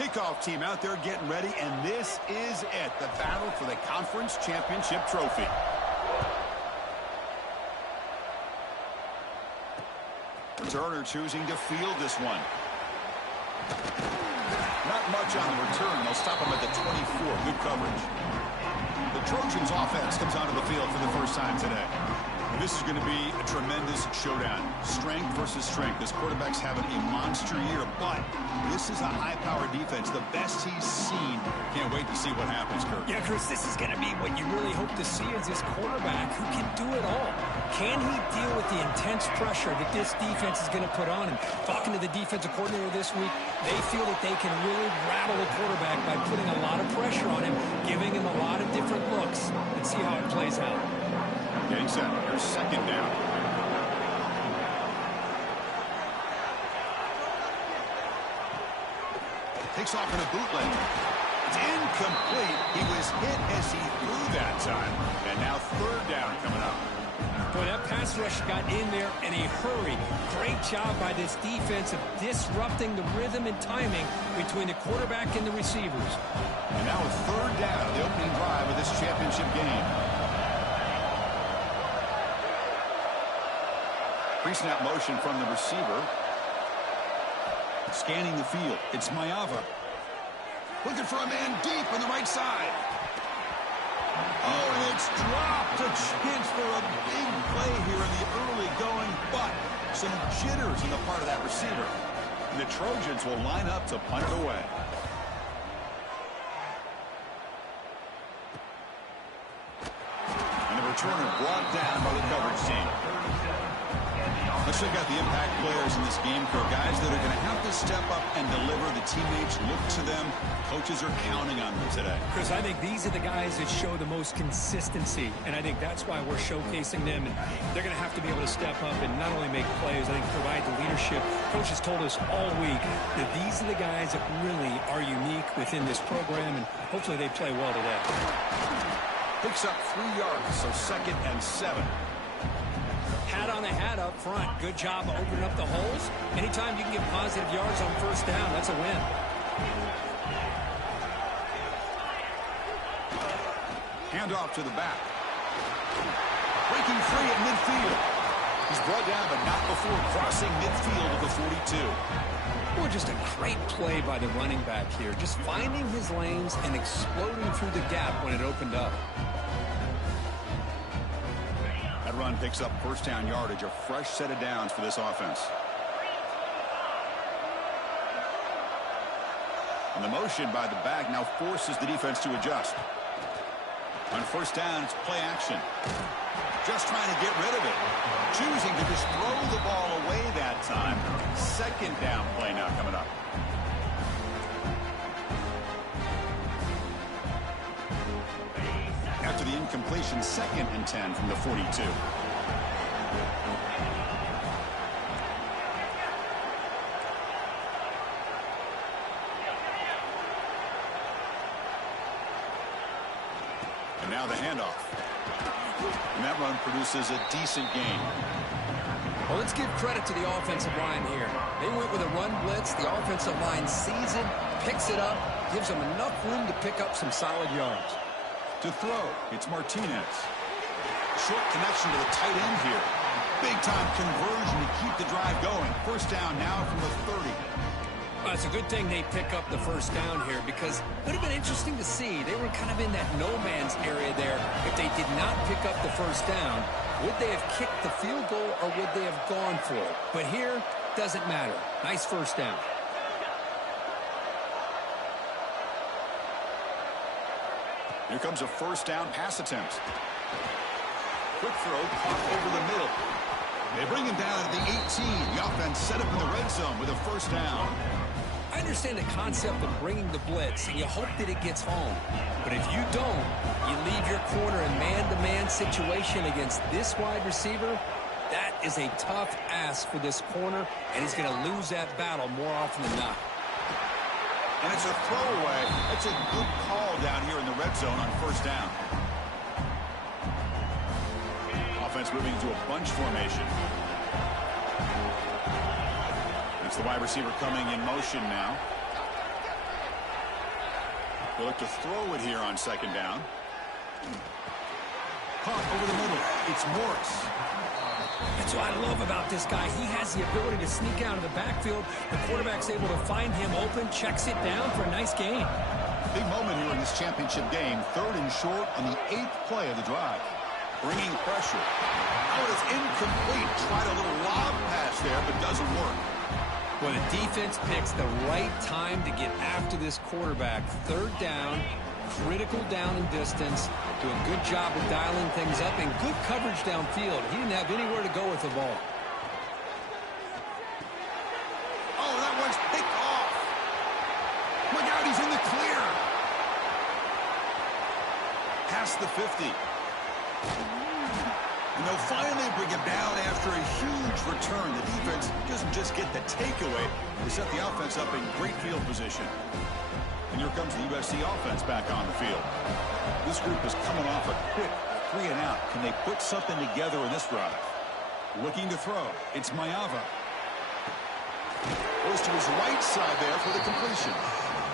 Kickoff team out there getting ready, and this is it, the battle for the conference championship trophy. Returner choosing to field this one. Not much on the return. They'll stop him at the 24. Good coverage. The Trojans offense comes onto the field for the first time today. This is going to be a tremendous showdown. Strength versus strength. This quarterback's having a monster year, but this is a high-powered defense, the best he's seen. Can't wait to see what happens, Kurt. Yeah, Chris, this is going to be what you really hope to see is this quarterback who can do it all. Can he deal with the intense pressure that this defense is going to put on him? Talking to the defensive coordinator this week, they feel that they can really rattle the quarterback by putting a lot of pressure on him, giving him a lot of different looks, and see how it plays out. Getting set. Here's second down. Takes off in a bootleg. It's incomplete. He was hit as he threw that time. And now third down coming up. Boy, that pass rush got in there in a hurry. Great job by this defense of disrupting the rhythm and timing between the quarterback and the receivers. And now a third down, the opening drive of this championship game. Pre-snap motion from the receiver. Scanning the field. It's Maeva. Looking for a man deep on the right side. Oh, and it's dropped. A chance for a big play here in the early going, but some jitters on the part of that receiver. And the Trojans will line up to punt it away. And the returner brought down by the coverage team. Let's check out the impact players in this game, guys that are going to have to step up and deliver. The teammates look to them. Coaches are counting on them today. Chris, I think these are the guys that show the most consistency, and I think that's why we're showcasing them. And they're going to have to be able to step up and not only make plays, I think provide the leadership. Coach has told us all week that these are the guys that really are unique within this program, and hopefully they play well today. Picks up 3 yards, so 2nd and 7. pat on the hat up front. Good job of opening up the holes. Anytime you can get positive yards on first down, that's a win. Handoff to the back. Breaking free at midfield. He's brought down, but not before crossing midfield of the 42. Boy, just a great play by the running back here. Just finding his lanes and exploding through the gap when it opened up. That run picks up first down yardage, a fresh set of downs for this offense. And the motion by the back now forces the defense to adjust. On first down, it's play action. Just trying to get rid of it. Choosing to just throw the ball away that time. Second down play now coming up. After the incompletion, 2nd and 10 from the 42. And now the handoff. And that run produces a decent gain. Well, let's give credit to the offensive line here. They went with a run blitz. The offensive line sees it, picks it up, gives them enough room to pick up some solid yards. To throw, it's Martinez. Short connection to the tight end here. Big-time conversion to keep the drive going. First down now from the 30. Well, it's a good thing they pick up the first down here because it would have been interesting to see. They were kind of in that no-man's area there. If they did not pick up the first down, would they have kicked the field goal or would they have gone for it? But here, doesn't matter. Nice first down. Here comes a first down pass attempt. Quick throw, caught over the middle. They bring him down at the 18. The offense set up in the red zone with a first down. I understand the concept of bringing the blitz, and you hope that it gets home. But if you don't, you leave your corner in man-to-man situation against this wide receiver. That is a tough ask for this corner, and he's going to lose that battle more often than not. And it's a throwaway. That's a good call down here in the red zone on first down. Offense moving into a bunch formation. It's the wide receiver coming in motion now. They look to throw it here on second down. Caught over the middle. It's Morris. That's what I love about this guy. He has the ability to sneak out of the backfield. The quarterback's able to find him open, checks it down for a nice gain. Big moment here in this championship game. 3rd and short on the 8th play of the drive. Bringing pressure. Oh, it's incomplete. Tried a little lob pass there, but doesn't work. Well, the defense picks the right time to get after this quarterback. 3rd down, critical down and distance. Do a good job of dialing things up and good coverage downfield. He didn't have anywhere to go with the ball. Oh, that one's picked off. Look out, he's in the clear. Past the 50. And they'll finally bring him down after a huge return. The defense doesn't just get the takeaway. They set the offense up in great field position. And here comes the USC offense back on the field. This group is coming off a quick 3 and out. Can they put something together in this drive? Looking to throw. It's Mayava. Goes to his right side there for the completion.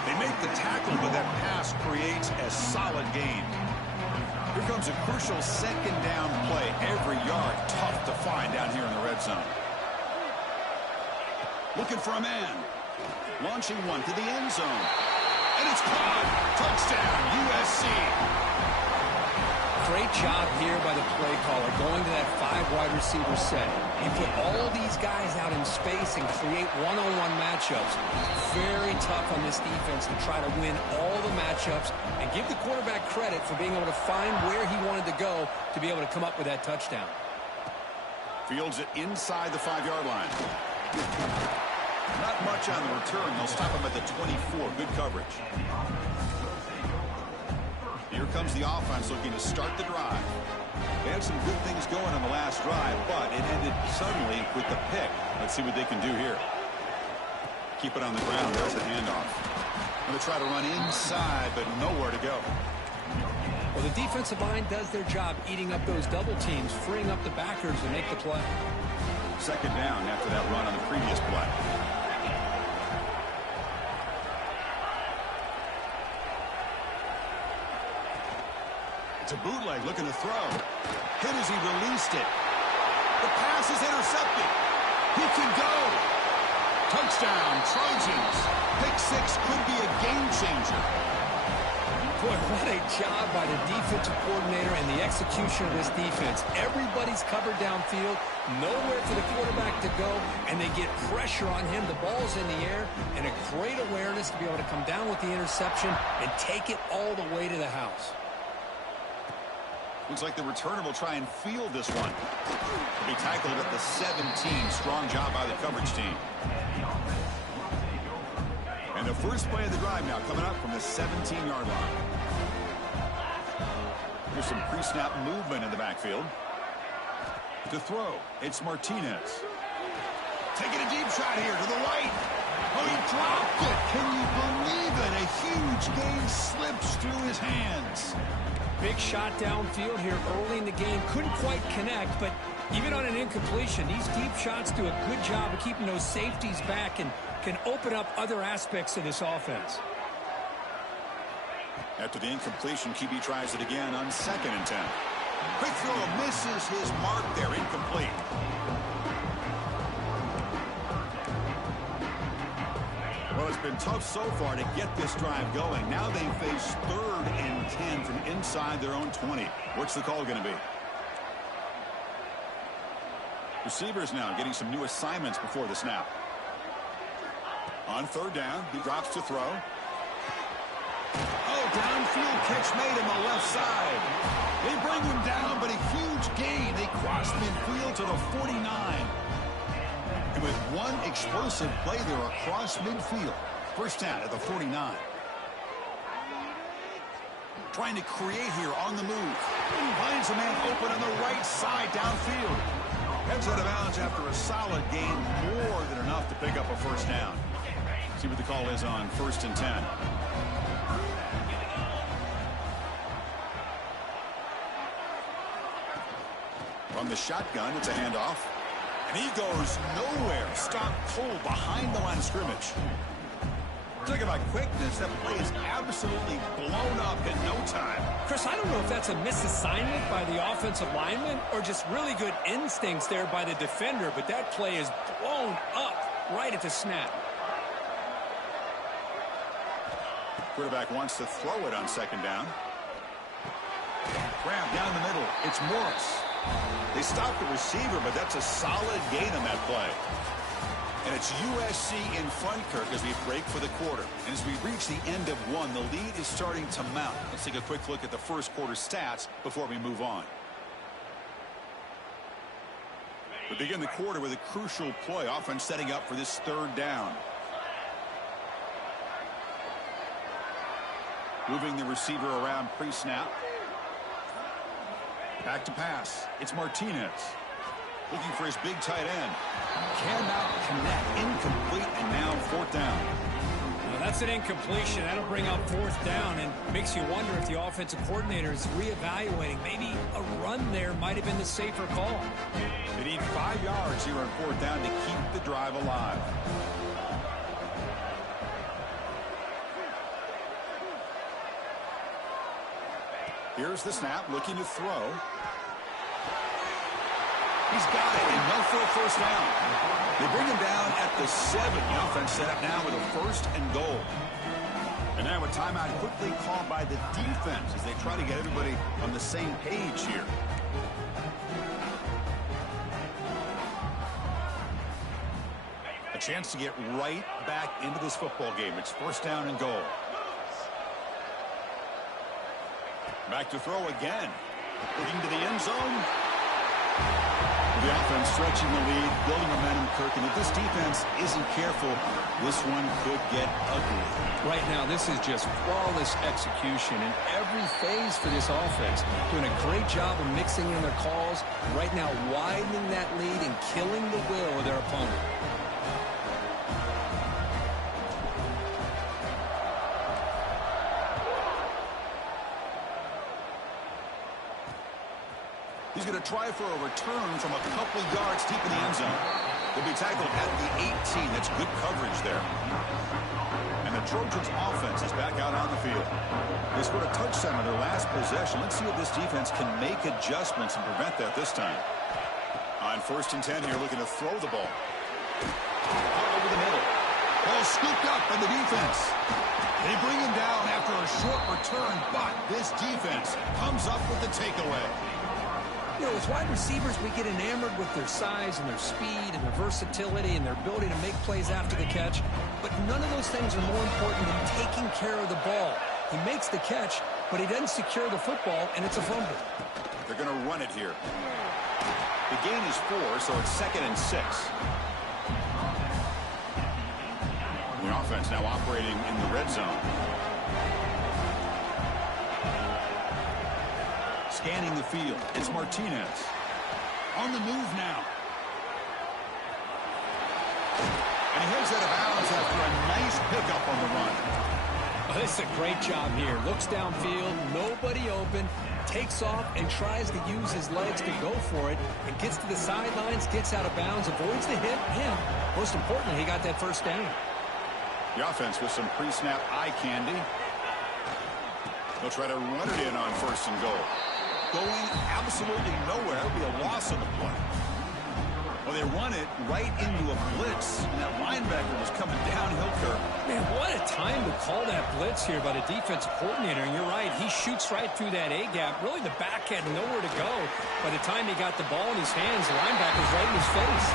They make the tackle, but that pass creates a solid gain. Here comes a crucial second down play. Every yard tough to find down here in the red zone. Looking for a man. Launching one to the end zone. And it's caught. Touchdown, USC. Great job here by the play caller going to that 5 wide receiver set. You put all these guys out in space and create one-on-one matchups. Very tough on this defense to try to win all the matchups and give the quarterback credit for being able to find where he wanted to go to be able to come up with that touchdown. Fields it inside the 5-yard line. Not much on the return. They'll stop him at the 24. Good coverage. Here comes the offense looking to start the drive. They had some good things going on the last drive, but it ended suddenly with the pick. Let's see what they can do here. Keep it on the ground. There's the handoff. Going to try to run inside, but nowhere to go. Well, the defensive line does their job eating up those double teams, freeing up the backers to make the play. Second down after that run on the previous play. It's a bootleg looking to throw. Hit as he released it. The pass is intercepted. He can go. Touchdown, Trojans. Pick six could be a game changer. Boy, what a job by the defensive coordinator and the execution of this defense. Everybody's covered downfield, nowhere for the quarterback to go, and they get pressure on him. The ball's in the air, and a great awareness to be able to come down with the interception and take it all the way to the house. Looks like the returner will try and field this one. He'll be tackled at the 17. Strong job by the coverage team. And the first play of the drive now coming up from the 17-yard line. There's some pre-snap movement in the backfield. To throw, it's Martinez. Taking a deep shot here to the right. Oh, he dropped it. Can you believe it? A huge gain slips through his hands. Big shot downfield here early in the game. Couldn't quite connect, but even on an incompletion, these deep shots do a good job of keeping those safeties back and can open up other aspects of this offense. After the incompletion, QB tries it again on 2nd and 10. Quick throw misses his mark there, incomplete. Well, it's been tough so far to get this drive going. Now they face 3rd and 10 from inside their own 20. What's the call going to be? Receivers now getting some new assignments before the snap. On 3rd down, he drops to throw. Oh, downfield catch made on the left side. They bring him down, but a huge gain. They cross midfield to the 49. And with one explosive play there across midfield. First down at the 49. Trying to create here on the move. Finds a man open on the right side downfield. Heads out of bounds after a solid gain, more than enough to pick up a first down. See what the call is on 1st and 10. From the shotgun, it's a handoff. And he goes nowhere. Stopped cold behind the line of scrimmage. Talk about quickness. That play is absolutely blown up in no time. Chris, I don't know if that's a misassignment by the offensive lineman or just really good instincts there by the defender, but that play is blown up right at the snap. Quarterback wants to throw it on 2nd down. Grab down the middle. It's Morris. They stop the receiver, but that's a solid gain on that play. And it's USC in front, Kirk, as we break for the quarter. And as we reach the end of one, the lead is starting to mount. Let's take a quick look at the first quarter stats before we move on. We begin the quarter with a crucial play, offense setting up for this 3rd down. Moving the receiver around pre-snap. Back to pass. It's Martinez. Looking for his big tight end. Cannot connect. Incomplete, and now 4th down. Well, that's an incompletion. That'll bring up 4th down and makes you wonder if the offensive coordinator is reevaluating. Maybe a run there might have been the safer call. They need 5 yards here on 4th down to keep the drive alive. Here's the snap, looking to throw. He's got it, and no for a first down. They bring him down at the 7. The offense set up now with a 1st and goal. And now a timeout quickly called by the defense as they try to get everybody on the same page here. A chance to get right back into this football game. It's 1st down and goal. Back to throw again. Looking to the end zone. The offense stretching the lead, building momentum, Kirk. And if this defense isn't careful, this one could get ugly. Right now, this is just flawless execution in every phase for this offense. Doing a great job of mixing in their calls. Right now, widening that lead and killing the will of their opponent. He's going to try for a return from a couple yards deep in the end zone. He'll be tackled at the 18. That's good coverage there. And the Trojans' offense is back out on the field. They scored a touchdown on their last possession. Let's see if this defense can make adjustments and prevent that this time. On 1st and 10 here, looking to throw the ball. Out over the middle. Ball scooped up by the defense. They bring him down after a short return, but this defense comes up with the takeaway. You know, as wide receivers, we get enamored with their size and their speed and their versatility and their ability to make plays after the catch. But none of those things are more important than taking care of the ball. He makes the catch, but he doesn't secure the football, and it's a fumble. They're going to run it here. The gain is 4, so it's 2nd and 6. The offense now operating in the red zone. Scanning the field. It's Martinez. On the move now. And he heads out of bounds after a nice pickup on the run. Oh, this is a great job here. Looks downfield, nobody open, takes off and tries to use his legs to go for it, and gets to the sidelines, gets out of bounds, avoids the hit, and most importantly, he got that first down. The offense with some pre-snap eye candy. They'll try to run it in on 1st and goal. Going absolutely nowhere. It'll be a loss on the play. Well, they run it right into a blitz, and that linebacker was coming downhill curve. Man, what a time to call that blitz here by the defensive coordinator. And you're right, he shoots right through that A-gap. Really, the back had nowhere to go. By the time he got the ball in his hands, the linebacker's right in his face.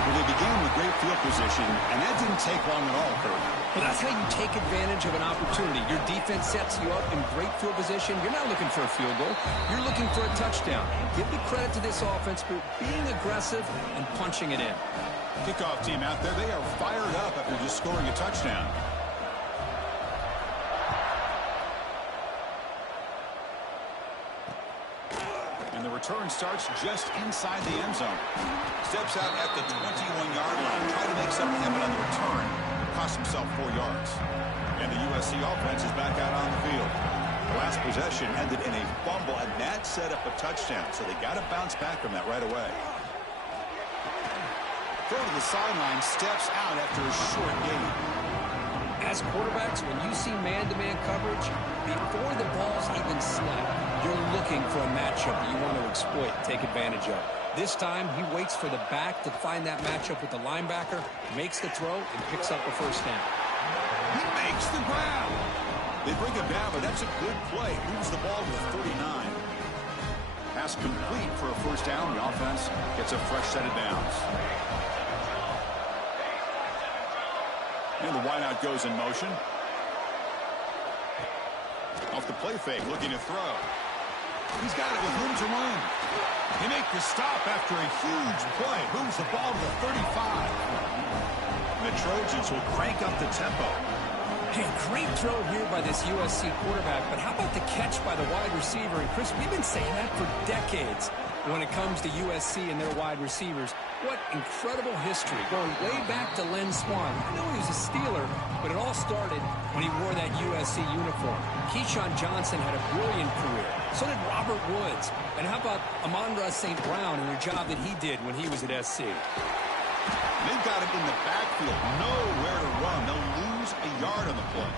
Well, they began with great field position, and that didn't take long at all, Kurt. Well, that's how you take advantage of an opportunity. Your defense sets you up in great field position. You're not looking for a field goal. You're looking for a touchdown. Give the credit to this offense for being aggressive and punching it in. Kickoff team out there, they are fired up after just scoring a touchdown. And the return starts just inside the end zone. Steps out at the 21-yard line. Try to make something happen on the return. Cost himself 4 yards. And the USC offense is back out on the field. The last possession ended in a fumble, and that set up a touchdown. So they got to bounce back from that right away. Throw to the sideline, steps out after a short gain. As quarterbacks, when you see man-to-man coverage, before the ball's even snapped, you're looking for a matchup that you want to exploit, take advantage of. This time, he waits for the back to find that matchup with the linebacker, makes the throw, and picks up a first down. He makes the grab. They bring him down, but that's a good play. Moves the ball to the 39. Pass complete for a first down. The offense gets a fresh set of downs. And the wideout goes in motion. Off the play fake, looking to throw. He's got it with room to run. They make the stop after a huge play. Moves the ball to the 35. And the Trojans will crank up the tempo. Hey, great throw here by this USC quarterback, but how about the catch by the wide receiver? And Chris, we've been saying that for decades when it comes to USC and their wide receivers. What incredible history, going way back to Len Swan. I know he was a Steeler, but it all started when he wore that USC uniform. Keyshawn Johnson had a brilliant career. So did Robert Woods. And how about Amon-Ra St. Brown and the job that he did when he was at SC? They've got it in the backfield. Nowhere to run. They'll lose a yard on the play.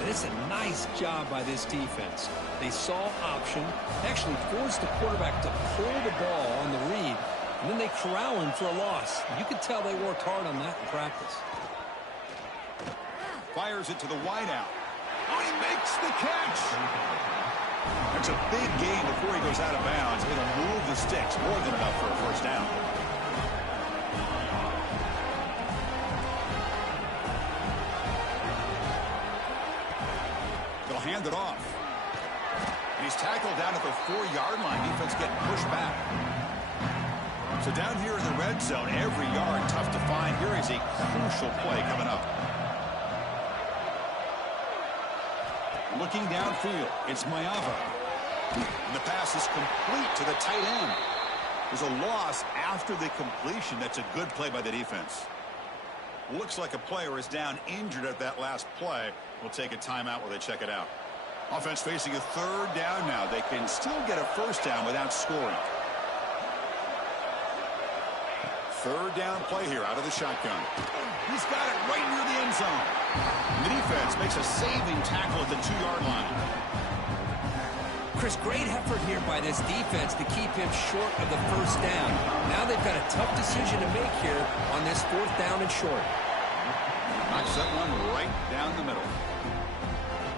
And it's a nice job by this defense. They saw option, actually forced the quarterback to pull the ball on the read, and then they corral him for a loss. You could tell they worked hard on that in practice. Fires it to the wideout. Oh, he makes the catch. That's a big gain before he goes out of bounds. It'll move the sticks, more than enough for a first down. They'll hand it off. And he's tackled down at the 4-yard line. Defense getting pushed back. So down here in the red zone, every yard tough to find. Here is a crucial play coming up. Looking downfield, it's Mayava. And the pass is complete to the tight end. There's a loss after the completion. That's a good play by the defense. Looks like a player is down injured at that last play. We'll take a timeout while they check it out. Offense facing a third down now. They can still get a first down without scoring. Third down play here out of the shotgun. He's got it right near the end zone. The defense makes a saving tackle at the 2-yard line. Chris, great effort here by this defense to keep him short of the first down. Now they've got a tough decision to make here on this 4th down and short. Knocks that one right down the middle.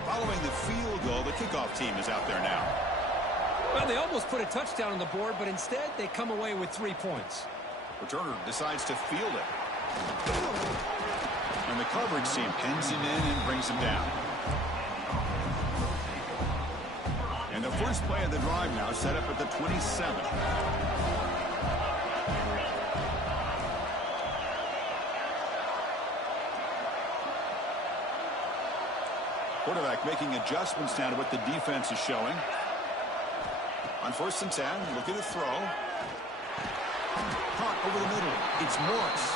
Following the field goal, the kickoff team is out there now. Well, they almost put a touchdown on the board, but instead they come away with 3 points. Returner decides to field it. And the coverage team pins him in and brings him down. And the first play of the drive now set up at the 27. Quarterback making adjustments now to what the defense is showing. On 1st and 10, looking to throw. Caught over the middle. It's Morris.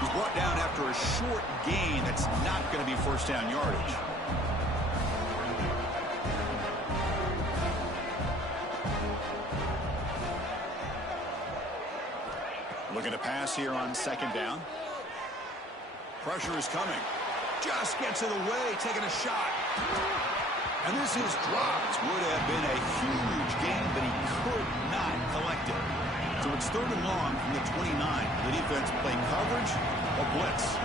He's brought down after a short gain. That's not going to be first down yardage. Looking to pass here on 2nd down. Pressure is coming. Just gets it away, taking a shot. And this is dropped. Would have been a huge gain, but he could not collect it. So it's 3rd and long from the 29. The defense play coverage or blitz.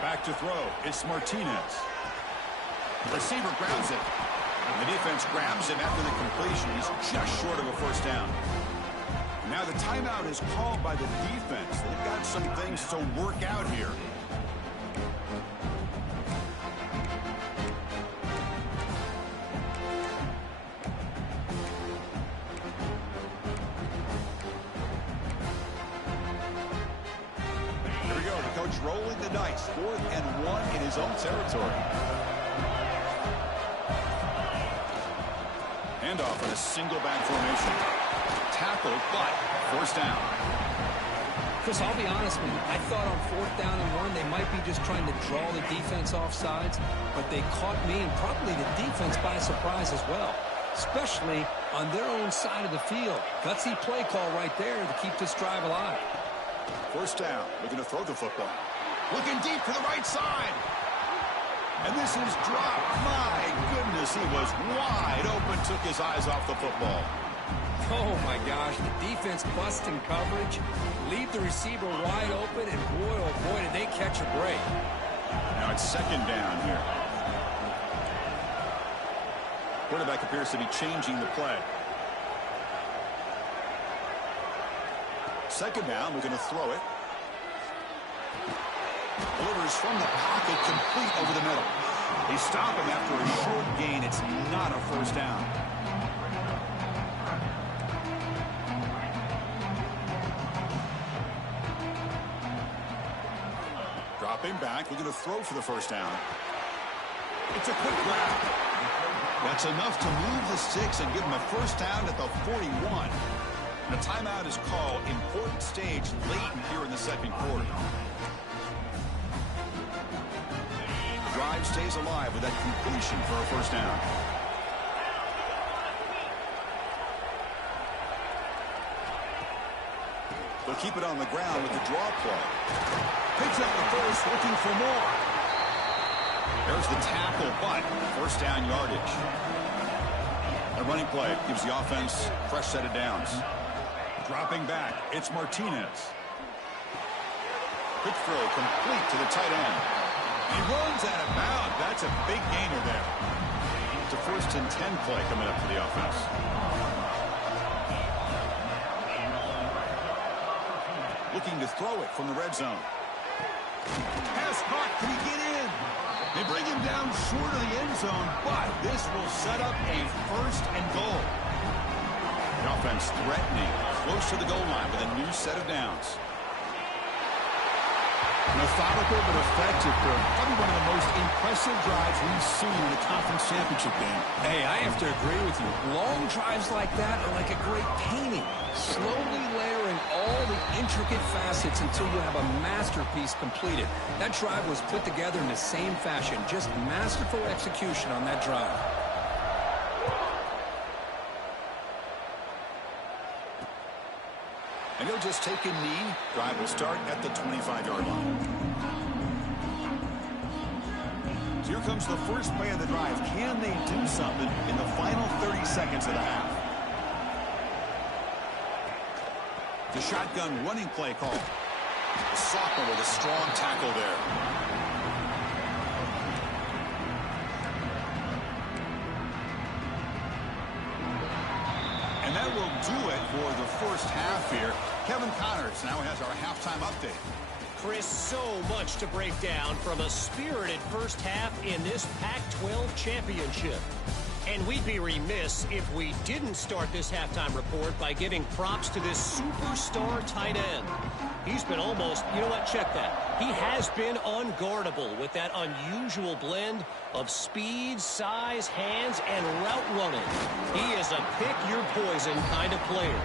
Back to throw. It's Martinez. The receiver grabs it. And the defense grabs him after the completion. He's just short of a first down. Now the timeout is called by the defense. They've got some things to work out here. Here we go. The coach rolling the dice. 4th and 1 in his own territory. Handoff in a single back formation. Tackled, but first down. Chris, I'll be honest with you. I thought on 4th down and 1, they might be just trying to draw the defense off sides, but they caught me and probably the defense by surprise as well, especially on their own side of the field. Gutsy play call right there to keep this drive alive. First down, looking to throw the football. Looking deep to the right side. And this is dropped. My goodness, he was wide open, took his eyes off the football. Oh, my gosh, the defense busting coverage, leave the receiver wide open, and boy, oh boy, did they catch a break. Now it's 2nd down here. Quarterback appears to be changing the play. 2nd down, we're going to throw it. Delivers from the pocket, complete over the middle. They stop him after a short gain. It's not a first down. Dropping back, we're going to throw for the first down. It's a quick grab. That's enough to move the sticks and give him a first down at the 41. And a timeout is called. Important stage late here in the 2nd quarter. The drive stays alive with that completion for a first down. They'll keep it on the ground with the draw play. Picks up the first, looking for more. There's the tackle, but first down yardage. A running play gives the offense a fresh set of downs. Dropping back, it's Martinez. Quick throw complete to the tight end. He runs out of bounds. That's a big gainer there. It's a 1st and 10 play coming up for the offense. Looking to throw it from the red zone. Pass caught. Can he get in? They bring him down short of the end zone, but this will set up a 1st and goal. The offense threatening, close to the goal line with a new set of downs. Methodical but effective for probably one of the most impressive drives we've seen in the conference championship game. Hey, I have to agree with you. Long drives like that are like a great painting, slowly layering all the intricate intricate facets until you have a masterpiece completed. That drive was put together in the same fashion. Just masterful execution on that drive. And he'll just take a knee. Drive will start at the 25-yard line. So here comes the first play of the drive. Can they do something in the final 30 seconds of the half? The shotgun running play call. The sophomore with a strong tackle there. And that will do it for the first half here. Kevin Connors now has our halftime update. Chris, so much to break down from a spirited first half in this Pac-12 championship. And we'd be remiss if we didn't start this halftime report by giving props to this superstar tight end. He's been almost, you know what, check that. He has been unguardable with that unusual blend of speed, size, hands, and route running. He is a pick-your-poison kind of player.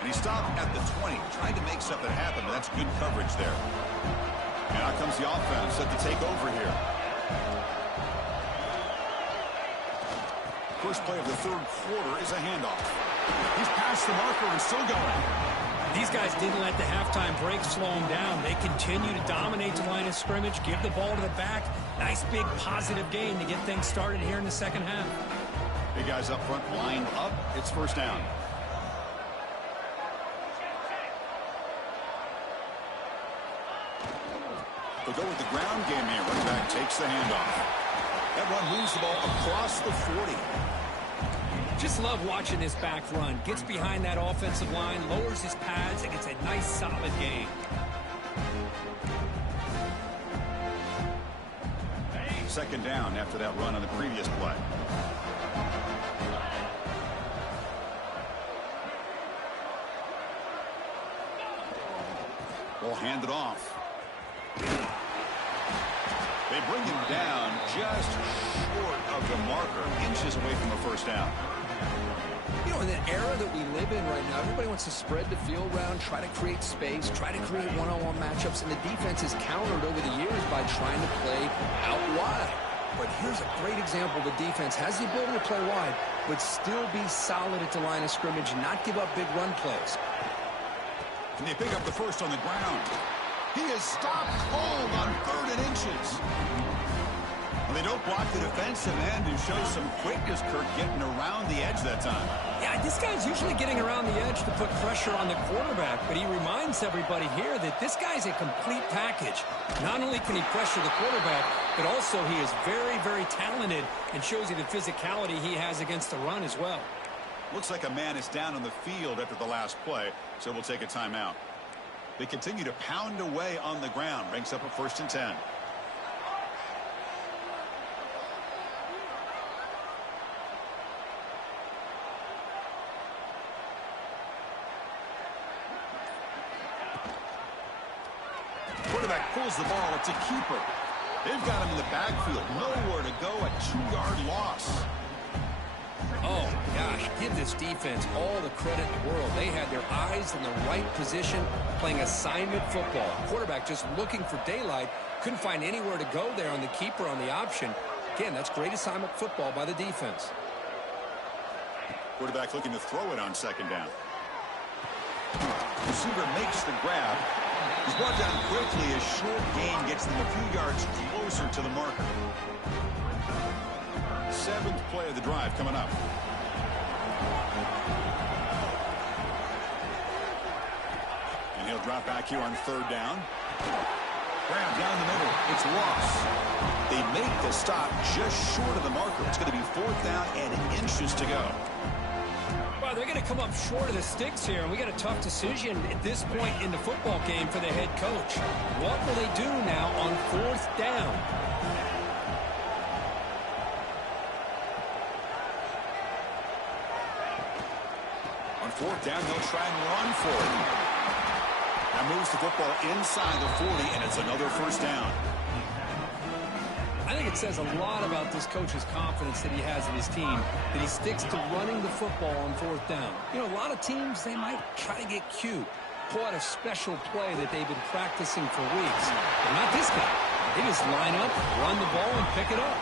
And he stopped at the 20, trying to make something happen. That's good coverage there. And out comes the offense set to take over here. First play of the third quarter is a handoff. He's past the marker and still going. These guys didn't let the halftime break slow them down. They continue to dominate the line of scrimmage, give the ball to the back. Nice big positive gain to get things started here in the second half. Big guys up front line up. It's first down. They'll go with the ground game here. Running back takes the handoff. That run moves the ball across the 40. Just love watching this back run. Gets behind that offensive line, lowers his pads, and gets a nice solid gain. Second down after that run on the previous play. Ball handed off. They bring him down just short of the marker, inches away from a first down. You know, in the era that we live in right now, everybody wants to spread the field around, try to create space, try to create one-on-one matchups, and the defense has countered over the years by trying to play out wide. But here's a great example. The defense has the ability to play wide, but still be solid at the line of scrimmage, not give up big run plays. And they pick up the first on the ground. He is stopped cold on 3rd and inches. Well, they don't block the defensive end and show some quickness, Kirk, getting around the edge that time. Yeah, this guy's usually getting around the edge to put pressure on the quarterback, but he reminds everybody here that this guy's a complete package. Not only can he pressure the quarterback, but also he is very, very talented and shows you the physicality he has against the run as well. Looks like a man is down on the field after the last play, so we'll take a timeout. They continue to pound away on the ground. Brings up a 1st and 10. Quarterback pulls the ball. It's a keeper. They've got him in the backfield. Nowhere to go. A 2-yard loss. Oh, gosh, give this defense all the credit in the world. They had their eyes in the right position, playing assignment football. Quarterback just looking for daylight. Couldn't find anywhere to go there on the keeper on the option. Again, that's great assignment football by the defense. Quarterback looking to throw it on 2nd down. Receiver makes the grab. He's brought down quickly. A short gain gets them a few yards closer to the marker. 7th play of the drive coming up. And he'll drop back here on 3rd down. Grab down the middle. It's Ross. They make the stop just short of the marker. It's going to be 4th down and inches to go. Well, they're going to come up short of the sticks here, and we got a tough decision at this point in the football game for the head coach. What will they do now on 4th down? On 4th down, they'll try and run for it. That moves the football inside the 40, and it's another 1st down. I think it says a lot about this coach's confidence that he has in his team, that he sticks to running the football on 4th down. You know, a lot of teams, they might try to get cute. pull out a special play that they've been practicing for weeks. But not this guy. They just line up, run the ball, and pick it up.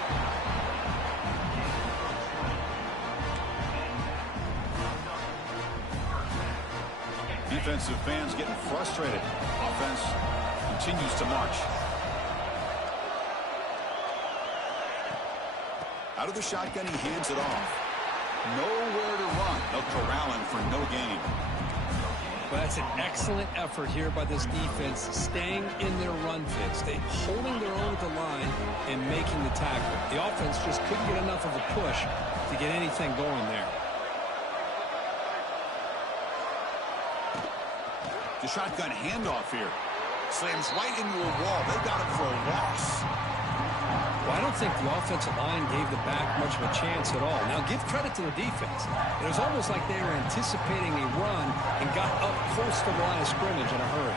Defensive fans getting frustrated. Offense continues to march. Out of the shotgun, he hands it off. Nowhere to run. They'll corral him for no gain. Well, that's an excellent effort here by this defense, staying in their run fits. They holding their own at the line and making the tackle. The offense just couldn't get enough of a push to get anything going there. The shotgun handoff here. Slams right into a wall. They got him for a loss. Well, I don't think the offensive line gave the back much of a chance at all. Now, give credit to the defense. It was almost like they were anticipating a run and got up close to the line of scrimmage in a hurry.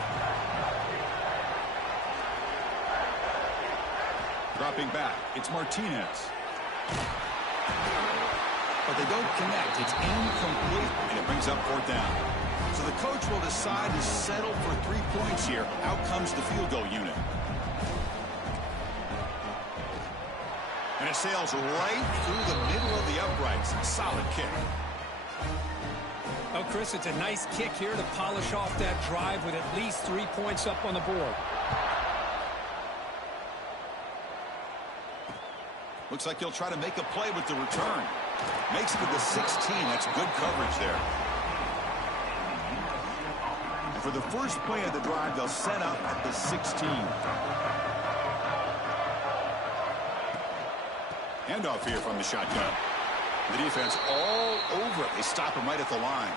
Dropping back, it's Martinez. But they don't connect. It's incomplete, and it brings up fourth down. So the coach will decide to settle for 3 points here. Out comes the field goal unit. And it sails right through the middle of the uprights. Solid kick. Oh, Chris, it's a nice kick here to polish off that drive with at least 3 points up on the board. Looks like he'll try to make a play with the return. Makes it to the 16. That's good coverage there. And for the first play of the drive, they'll set up at the 16. Handoff here from the shotgun. The defense all over it. They stop him right at the line.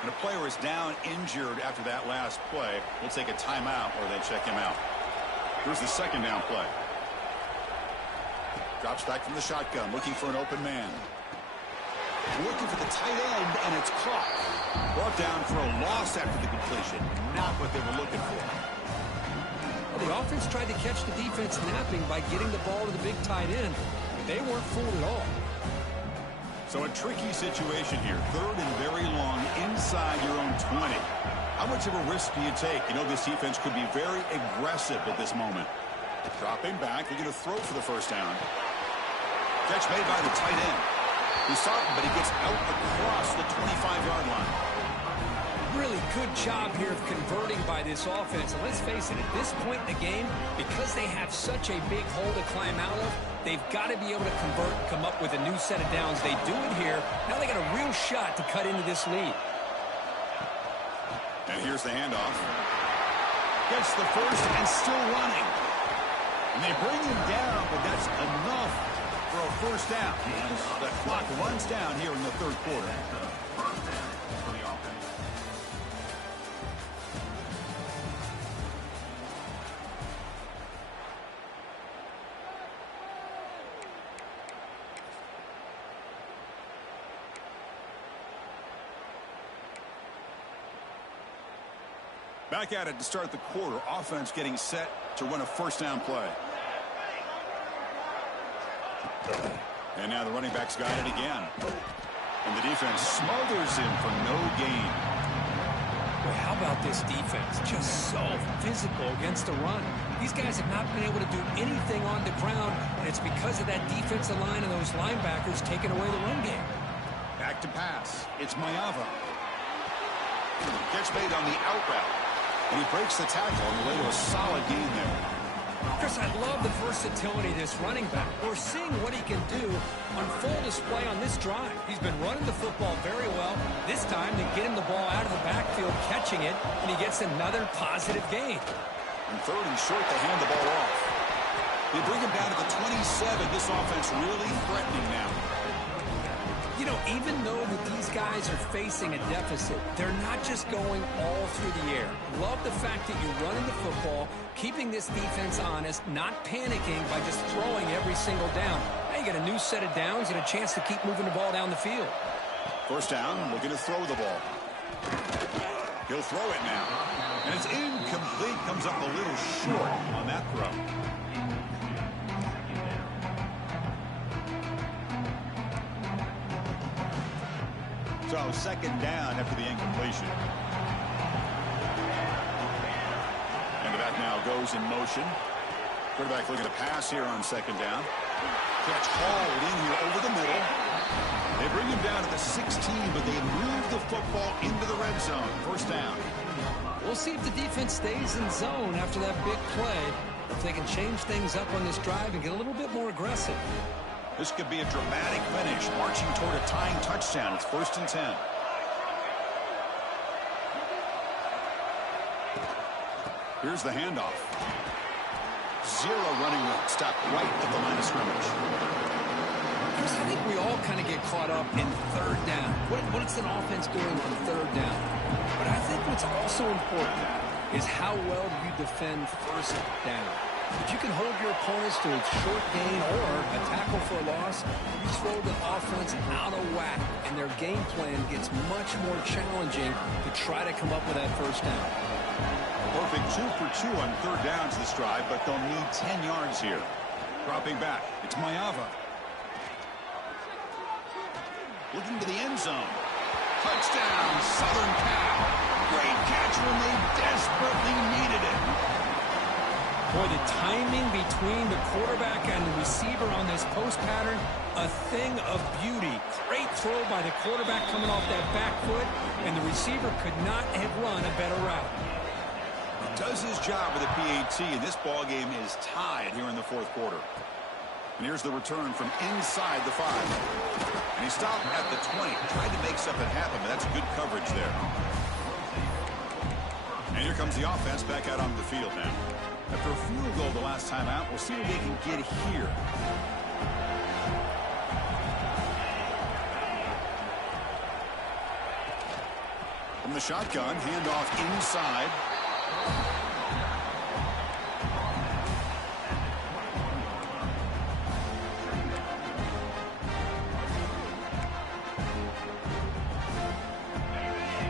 And a player is down injured after that last play. We'll take a timeout or they check him out. Here's the second down play. Drops back from the shotgun, looking for an open man. Looking for the tight end, and it's caught. Brought down for a loss after the completion. Not what they were looking for. Well, the offense tried to catch the defense napping by getting the ball to the big tight end. They weren't fooled at all. So a tricky situation here. Third and very long inside your own 20. How much of a risk do you take? You know this defense could be very aggressive at this moment. Dropping back. They're going to throw for the first down. Catch made by the tight end. He saw it, but he gets out across the 25-yard line. Really good job here of converting by this offense. And let's face it, at this point in the game, because they have such a big hole to climb out of, they've got to be able to convert and come up with a new set of downs. They do it here. Now they got a real shot to cut into this lead. And here's the handoff. Gets the first and still running. And they bring him down, but that's enough for a first down. The clock runs down here in the third quarter. Back at it to start the quarter. Offense getting set to run a first down play. And now the running back's got it again. And the defense smothers him for no gain. Boy, how about this defense? Just so physical against the run. These guys have not been able to do anything on the ground, and it's because of that defensive line and those linebackers taking away the run game. Back to pass. It's Mayava. Catch made on the out route. And he breaks the tackle on the way to a solid gain there. Chris, I love the versatility of this running back. We're seeing what he can do on full display on this drive. He's been running the football very well. This time they get him the ball out of the backfield, catching it, and he gets another positive gain. And third and short, they hand the ball off. They bring him down to the 27. This offense really threatening now. You know, even though that these guys are facing a deficit, they're not just going all through the air. Love the fact that you're running the football, keeping this defense honest, not panicking by just throwing every single down. Now you get a new set of downs and a chance to keep moving the ball down the field. First down, looking to throw the ball. He'll throw it now. And it's incomplete, comes up a little short on that throw. So second down after the incompletion. And the back now goes in motion. Quarterback looking to pass here on second down. Catch hauled in here over the middle. They bring him down to the 16, but they move the football into the red zone. First down. We'll see if the defense stays in zone after that big play. If they can change things up on this drive and get a little bit more aggressive. This could be a dramatic finish, marching toward a tying touchdown. It's 1st and 10. Here's the handoff. Zero running room. Stopped right at the line of scrimmage. Chris, I think we all kind of get caught up in third down. What's an offense doing on third down? But I think what's also important is how well do you defend first down. If you can hold your opponents to a short gain or a tackle for a loss, you throw the offense out of whack, and their game plan gets much more challenging to try to come up with that first down. Perfect 2 for 2 on third downs this drive, but they'll need 10 yards here. Dropping back, it's Mayava. Looking to the end zone. Touchdown, Southern Cal. Great catch when they desperately needed it. Boy, the timing between the quarterback and the receiver on this post pattern, a thing of beauty. Great throw by the quarterback coming off that back foot, and the receiver could not have run a better route. Does his job with the PAT, and this ball game is tied here in the 4th quarter. And here's the return from inside the 5. And he stopped at the 20. Tried to make something happen, but that's good coverage there. And here comes the offense back out onto the field now. After a field goal the last time out, we'll see what they can get here. From the shotgun, handoff inside.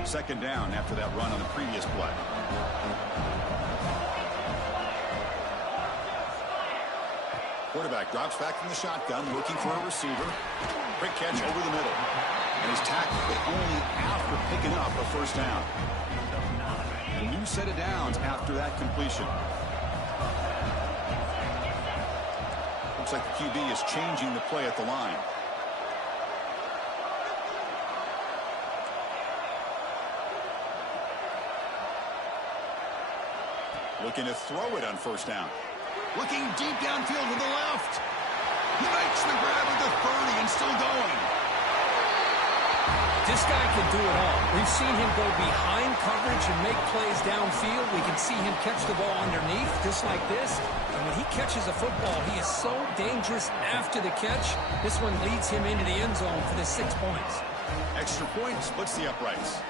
Second down after that run on the previous play. Quarterback drops back from the shotgun, looking for a receiver. Quick catch over the middle. And he's tackled, but only after picking up a first down. A new set of downs after that completion. Looks like the QB is changing the play at the line. Looking to throw it on first down. Looking deep downfield to the left. He makes the grab at the 30 and still going. This guy can do it all. We've seen him go behind coverage and make plays downfield. We can see him catch the ball underneath, just like this. And when he catches a football, he is so dangerous after the catch. This one leads him into the end zone for the 6 points. Extra point splits the uprights.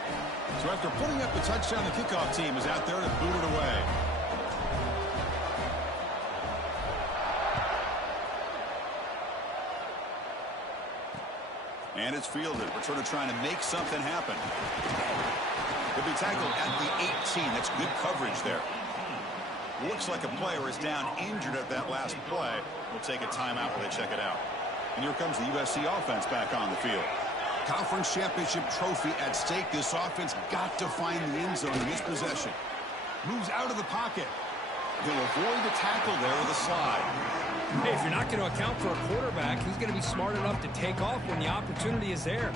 So after putting up the touchdown, the kickoff team is out there to boot it away. And it's fielded. Returner trying to make something happen. He'll be tackled at the 18. That's good coverage there. Looks like a player is down injured at that last play. We'll take a timeout while they check it out. And here comes the USC offense back on the field. Conference championship trophy at stake. This offense got to find the end zone in this possession. Moves out of the pocket. He'll avoid the tackle there with a slide. Hey, if you're not going to account for a quarterback, he's going to be smart enough to take off when the opportunity is there.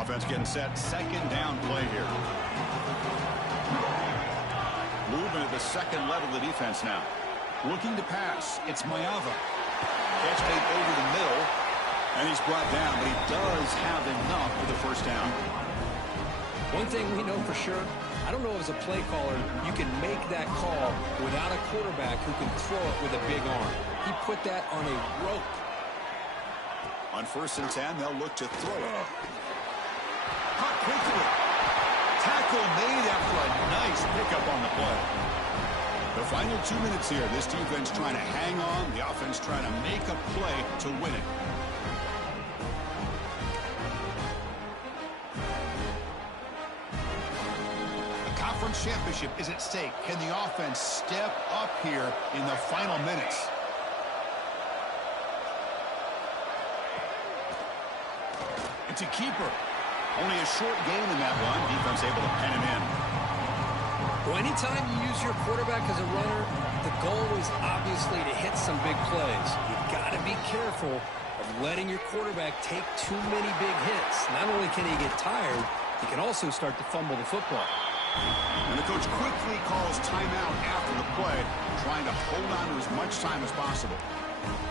Offense getting set. Second down play here. Movement at the second level of the defense now. Looking to pass. It's Mayava. Catch made over the middle. And he's brought down, but he does have enough for the first down. One thing we know for sure, I don't know as a play caller, you can make that call without a quarterback who can throw it with a big arm. He put that on a rope. On 1st and 10, they'll look to throw it. Caught quickly. Tackle made after a nice pickup on the play. The final 2 minutes here. This defense trying to hang on. The offense trying to make a play to win it. The conference championship is at stake. Can the offense step up here in the final minutes? It's a keeper. Only a short gain in that one. Defense able to pen him in. Well, anytime you use your quarterback as a runner, the goal is obviously to hit some big plays. You've got to be careful of letting your quarterback take too many big hits. Not only can he get tired, he can also start to fumble the football. And the coach quickly calls timeout after the play, trying to hold on to as much time as possible.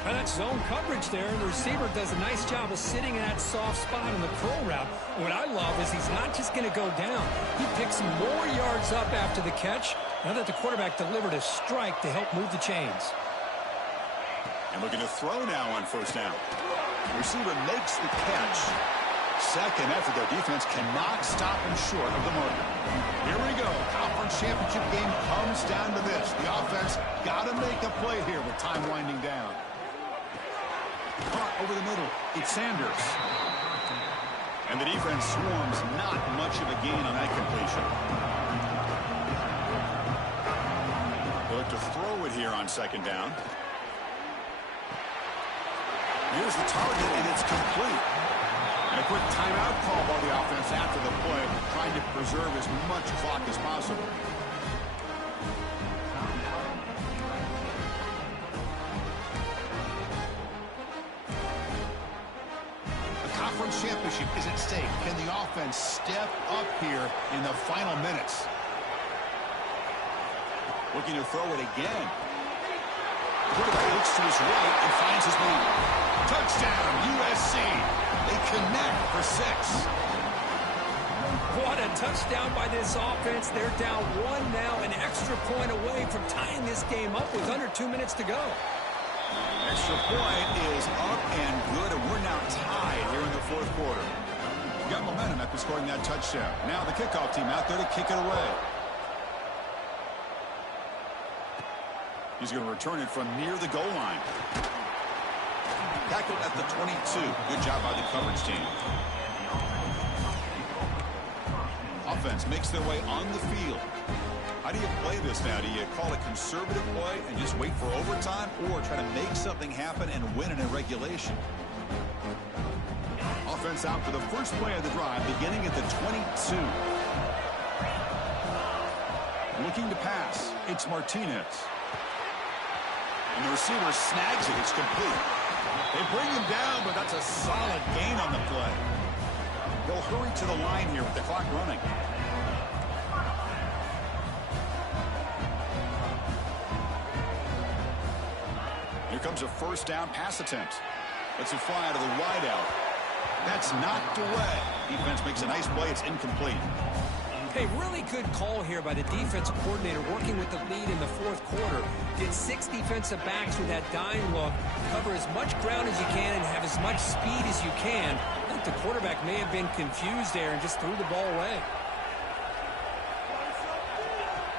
Well, that's zone coverage there, and the receiver does a nice job of sitting in that soft spot in the curl route. What I love is he's not just going to go down. He picks more yards up after the catch, now that the quarterback delivered a strike to help move the chains. And looking to throw now on first down. The receiver makes the catch. Second effort, their defense cannot stop him short of the marker. Here we go. Conference championship game comes down to this. The offense got to make a play here with time winding down. Caught over the middle. It's Sanders. And the defense swarms. Not much of a gain on that completion. They look to throw it here on second down. Here's the target, and it's complete. And a quick timeout call by the offense after the play, trying to preserve as much clock as possible. The conference championship is at stake. Can the offense step up here in the final minutes? Looking to throw it again. Quarterback looks to his right and finds his man. Touchdown, USC. They connect for 6. What a touchdown by this offense. They're down 1 now, an extra point away from tying this game up with under 2 minutes to go. Extra point is up and good, and we're now tied here in the fourth quarter. We got momentum after scoring that touchdown. Now the kickoff team out there to kick it away. He's going to return it from near the goal line. Tackled at the 22. Good job by the coverage team. Offense makes their way on the field. How do you play this now? Do you call a conservative play and just wait for overtime, or try to make something happen and win in a regulation? Offense out for the first play of the drive, beginning at the 22. Looking to pass. It's Martinez. And the receiver snags it. It's complete. They bring him down, but that's a solid gain on the play. They'll hurry to the line here with the clock running. Here comes a first down pass attempt. Lets it fly out of the wide out. That's knocked away. Defense makes a nice play. It's incomplete. A really good call here by the defensive coordinator working with the lead in the fourth quarter. Get 6 defensive backs with that dime look. Cover as much ground as you can and have as much speed as you can. I think the quarterback may have been confused there and just threw the ball away.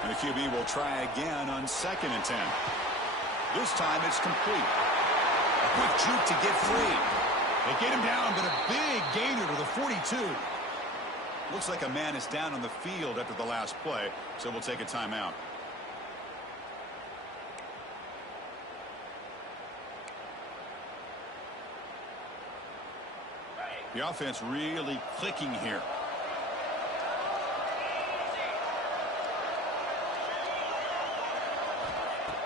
And the QB will try again on 2nd and 10. This time it's complete. A quick juke to get free. They get him down, but a big gainer to the 42. Looks like a man is down on the field after the last play, so we'll take a timeout. The offense really clicking here.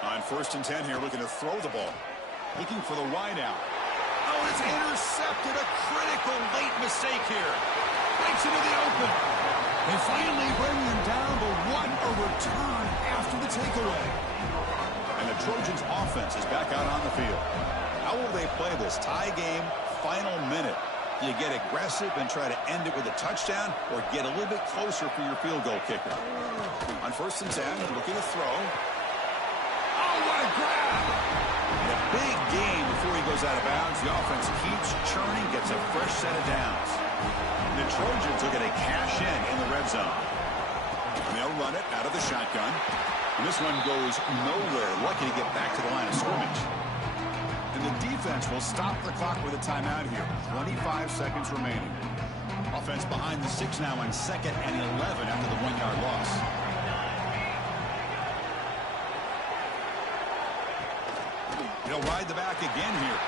On 1st and 10 here, looking to throw the ball. Looking for the wide out. Oh, it's intercepted. A critical late mistake here. Breaks into the open. They finally bring him down, but what a return after the takeaway. And the Trojans' offense is back out on the field. How will they play this tie game, final minute? Do you get aggressive and try to end it with a touchdown, or get a little bit closer for your field goal kicker? On 1st and 10, looking to throw. Oh, what a grab! And a big gain before he goes out of bounds. The offense keeps churning, gets a fresh set of downs. The Trojans are going to cash in the red zone. And they'll run it out of the shotgun. And this one goes nowhere. Lucky to get back to the line of scrimmage. And the defense will stop the clock with a timeout here. 25 seconds remaining. Offense behind the 6 now on 2nd and 11 after the 1-yard loss. He'll ride the back again here.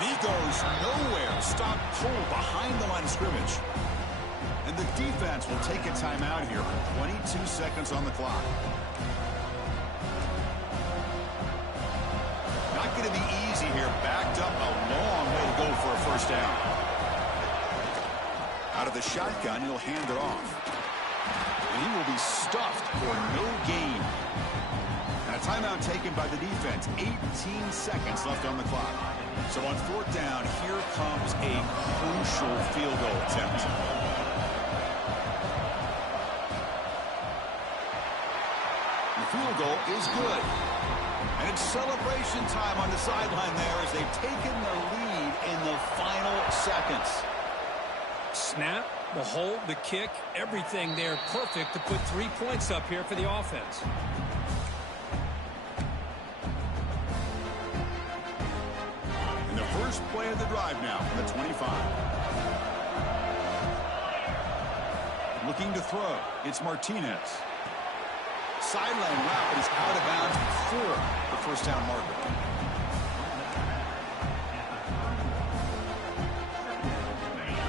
He goes nowhere. Stop pull behind the line of scrimmage. And the defense will take a timeout here with 22 seconds on the clock. Not going to be easy here. Backed up a long way to go for a first down. Out of the shotgun, he'll hand it off. And he will be stuffed for no gain. And a timeout taken by the defense. 18 seconds left on the clock. So on fourth down, here comes a crucial field goal attempt. The field goal is good. And it's celebration time on the sideline there as they've taken the lead in the final seconds. Snap, the hold, the kick, everything there perfect to put 3 points up here for the offense. And the first play of the drive now from the 25. Looking to throw. It's Martinez. Sideline route, but he's out of bounds before the first down marker.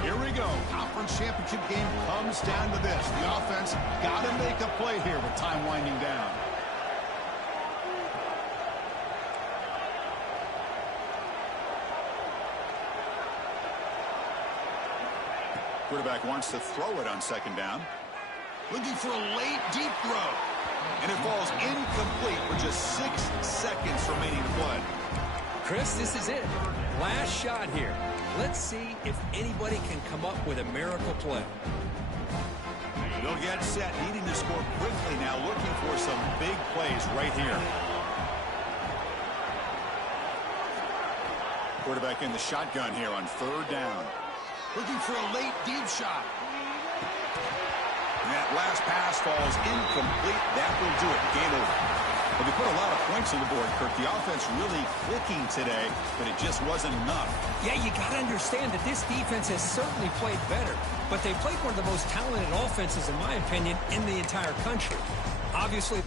Here we go. Conference championship game comes down to this. The offense got to make a play here with time winding down. Quarterback wants to throw it on second down. Looking for a late deep throw. And it falls incomplete with just 6 seconds remaining to play. Chris, this is it. Last shot here. Let's see if anybody can come up with a miracle play. They'll get set, needing to score quickly now, looking for some big plays right here. Quarterback in the shotgun here on third down. Looking for a late deep shot. And that last pass falls incomplete. That will do it. Game over. Well, they put a lot of points on the board, Kirk. The offense really clicking today, but it just wasn't enough. Yeah, you got to understand that this defense has certainly played better, but they played one of the most talented offenses, in my opinion, in the entire country. Obviously,